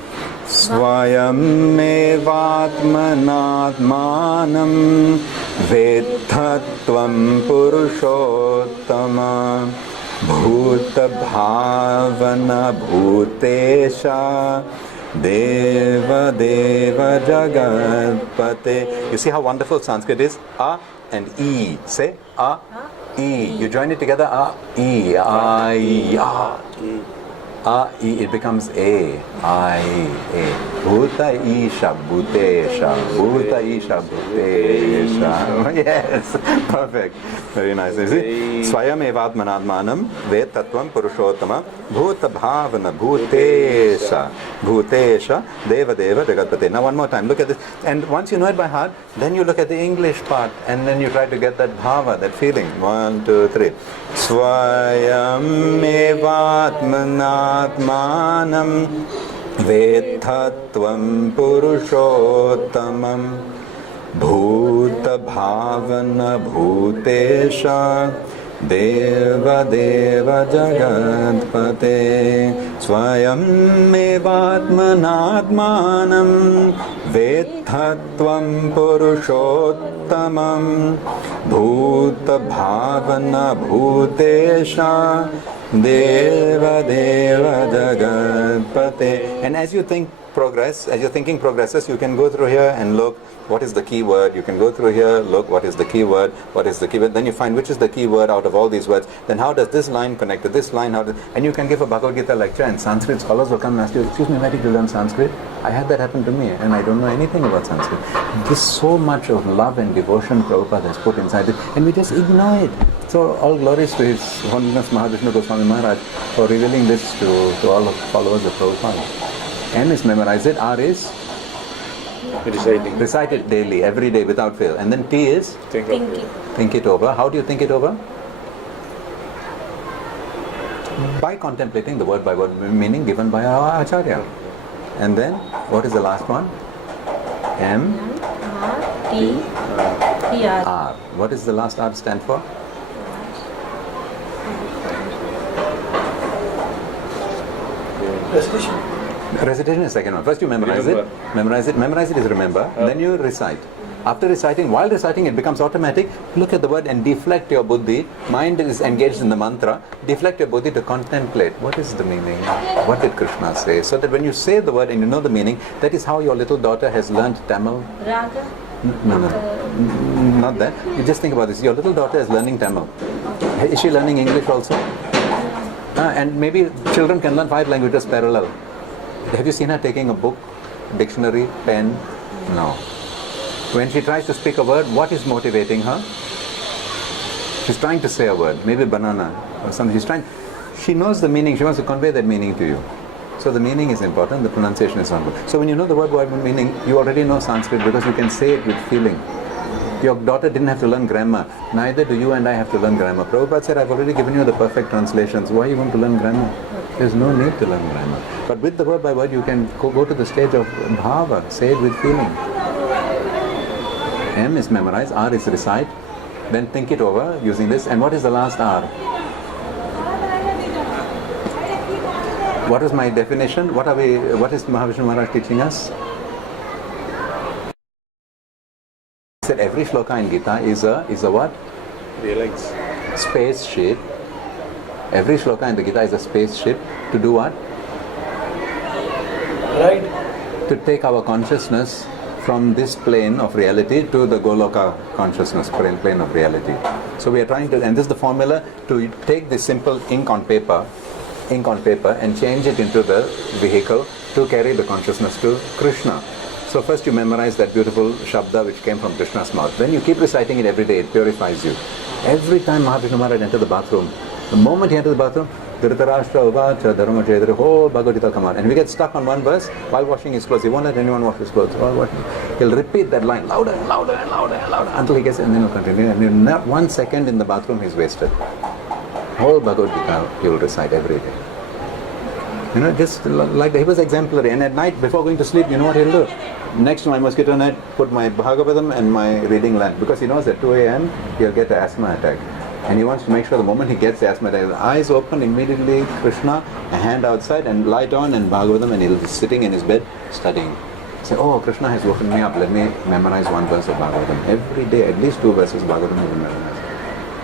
Swayam mevatmanatmanam vedhatvam purushottama bhuta bhavana bhutesha deva deva jagatpate. You see how wonderful Sanskrit is? A and E. Say A, E. You join it together. A, E, I, A, E. it becomes A, I, A. Bhuta Isha, Bhutesha, Bhuta Isha, Bhutesha. Yes, perfect. Very nice. You see? Swayam evatmanatmanam ved tattvam purushottama bhuta bhavana bhutesha, Bhutesha, Deva Deva Jagatpate. Now one more time, look at this. And once you know it by heart, then you look at the English part and then you try to get that bhava, that feeling. 1, 2, 3. Swayam evatmanatmanam vedhatvam purushottamam bhuta bhavana bhutesha Deva Deva Jagannath Swayam evatmanatmanam vedhatvam purushottamam bhuta bhavana bhutesha Deva Deva Jagannath. And as you think progress, as your thinking progresses, you can go through here and look what is the key word. You can go through here, look what is the key word, what is the key word. Then you find which is the key word out of all these words. Then how does this line connect to this line? And you can give a Bhagavad Gita lecture and Sanskrit scholars will come and ask you, excuse me, where did you learn Sanskrit? I had that happen to me and I don't know anything about Sanskrit. There's so much of love and devotion Prabhupada has put inside it and we just ignore it. So all glories to His Holiness Mahavishnu Goswami Maharaj for revealing this to all of followers of Prabhupada. M is memorize it, R is Reciting. recite it daily, every day without fail. And then T is Thinking. think it over. How do you think it over? By contemplating the word by word meaning given by our Acharya. And then, what is the last one? M, T, R. R. What does the last R stand for? Recitation. Recitation is the second one. First you memorize it. Memorize it is remember. Then you recite. After reciting, while reciting it becomes automatic. Look at the word and deflect your buddhi. Mind is engaged in the mantra. Deflect your buddhi to contemplate. What is the meaning? What did Krishna say? So that when you say the word and you know the meaning, that is how your little daughter has learned Tamil. Raga. No, not that. You just think about this. Your little daughter is learning Tamil. Is she learning English also? And maybe children can learn 5 languages parallel. Have you seen her taking a book, dictionary, pen? No. When she tries to speak a word, what is motivating her? She's trying to say a word, maybe banana or something. She knows the meaning, she wants to convey that meaning to you. So the meaning is important, the pronunciation is not good. So when you know the word meaning, you already know Sanskrit because you can say it with feeling. Your daughter didn't have to learn grammar. Neither do you and I have to learn grammar. Prabhupada said, I've already given you the perfect translations. Why are you going to learn grammar? There's no need to learn grammar. But with the word by word, you can go to the stage of bhava, say it with feeling. M is memorize, R is recite, then think it over using this. And what is the last R? What is my definition? What is Mahavishnu Maharaj teaching us? He said every shloka in Gita is a what? Realize. Spaceship. Every shloka in the Gita is a spaceship to do what? Right. To take our consciousness from this plane of reality to the Goloka consciousness plane of reality. So we are trying to, and this is the formula to take this simple ink on paper and change it into the vehicle to carry the consciousness to Krishna. So first you memorize that beautiful Shabda which came from Krishna's mouth. Then you keep reciting it every day, it purifies you. Every time Mahavishnu Maharaj entered the bathroom, the moment he entered the bathroom, Dhritarashtra Uvacha Dharma Jayadri, whole Bhagavad Gita come out. And we get stuck on one verse while washing his clothes. He won't let anyone wash his clothes. He'll repeat that line louder and louder and louder and louder until he gets it, and then he'll continue. And not 1 second in the bathroom he's wasted. Whole Bhagavad Gita he will recite every day. You know, just like he was exemplary. And at night, before going to sleep, you know what he'll do? Next to my mosquito net, put my Bhagavatam and my reading lamp, because he knows at 2 a.m. he'll get an asthma attack. And he wants to make sure the moment he gets the asthma attack, eyes open, immediately Krishna, a hand outside, and light on, and Bhagavatam, and he'll be sitting in his bed studying. Say, oh, Krishna has woken me up, let me memorize 1 verse of Bhagavatam. Every day, at least 2 verses of Bhagavatam he will memorize.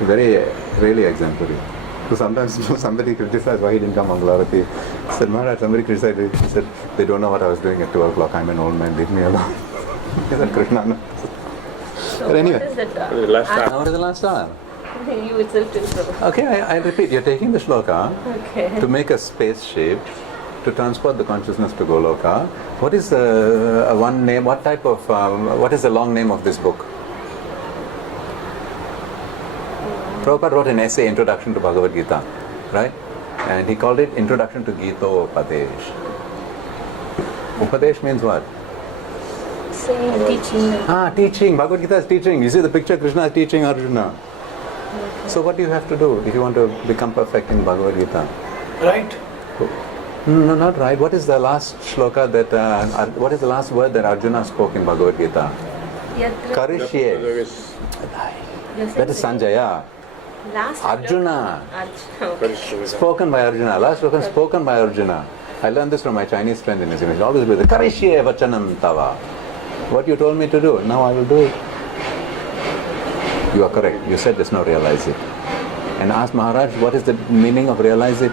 Very, really exemplary. So sometimes somebody criticized why he didn't come on Mangalarati. He said, Maharaj, somebody criticized me. He said, they don't know what I was doing at 12 o'clock. I'm an old man, leave me alone. He said, Krishna. No. So But anyway. what is that? The last Now what is the last hour? You itself tell Prabhu. Okay, I repeat, you're taking the shloka Okay. to make a spaceship to transport the consciousness to Goloka. What is the one name, what type of, what is the long name of this book? Prabhupada wrote an essay, Introduction to Bhagavad Gita, right? And he called it Introduction to Gita Upadesh. Upadesh means what? Saying, teaching. Teaching. Bhagavad Gita is teaching. You see the picture, Krishna is teaching Arjuna. So what do you have to do if you want to become perfect in Bhagavad Gita? Right? No, not right. What is the last shloka that, what is the last word that Arjuna spoke in Bhagavad Gita? Yatra. Karishye. That is Sanjaya. Last Arjuna. Arjuna. Spoken by Arjuna. Last sloka spoken by Arjuna. I learned this from my Chinese friend in his image. Always with the Karishye vachanam tava. What you told me to do, now I will do it. You are correct. You said just now realize it. And ask Maharaj, what is the meaning of realize it?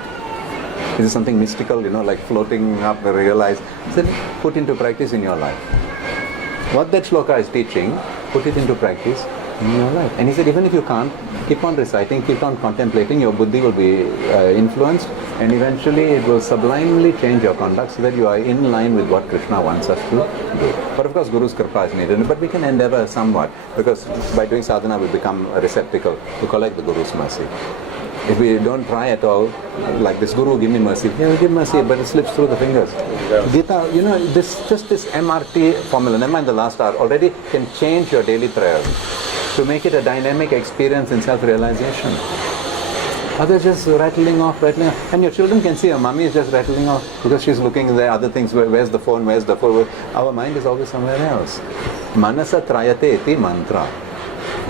Is it something mystical, like floating up, realize? He said, put into practice in your life. What that shloka is teaching, put it into practice in your life. And he said, even if you can't, keep on reciting, keep on contemplating, your buddhi will be influenced, and eventually it will sublimely change your conduct so that you are in line with what Krishna wants us to do. But of course, Guru's kripa is needed. But we can endeavor somewhat, because by doing sadhana, we become a receptacle to collect the Guru's mercy. If we don't try at all, like this Guru, give me mercy. He will give mercy, but it slips through the fingers. Gita, this MRT formula, never mind the last hour, already can change your daily prayers to make it a dynamic experience in self-realization. Others just rattling off. And your children can see your mommy is just rattling off because she's looking at the other things. Where's the phone? Our mind is always somewhere else. Manasa trayate iti mantra.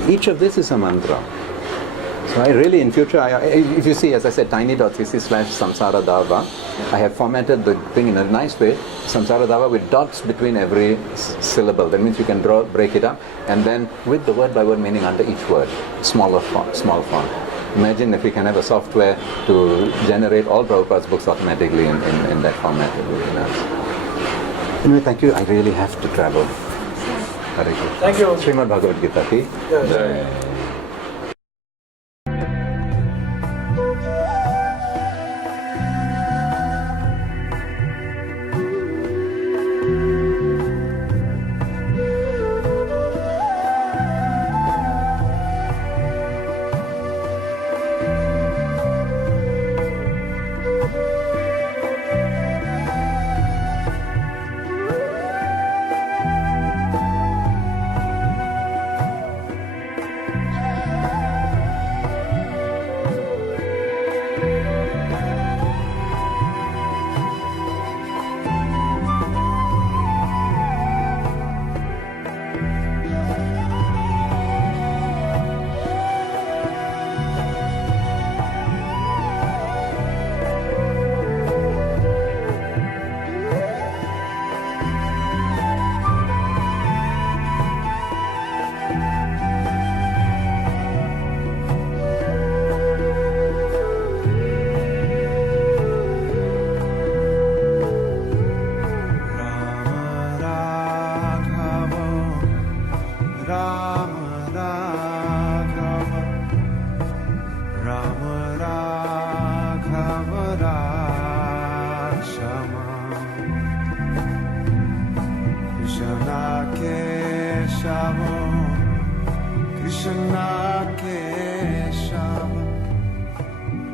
Each of this is a mantra. So I really, in future, if you see, as I said, tiny.cc/samsara dava, I have formatted the thing in a nice way, samsara dava with dots between every syllable. That means you can break it up, and then with the word by word meaning under each word, small font. Imagine if we can have a software to generate all Prabhupada's books automatically in that format. It would be nice. Anyway, thank you. I really have to travel. Hare Krishna. Thank you. Srimad Bhagavad Gita ki. Yes.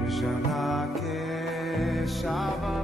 Krishna Kesava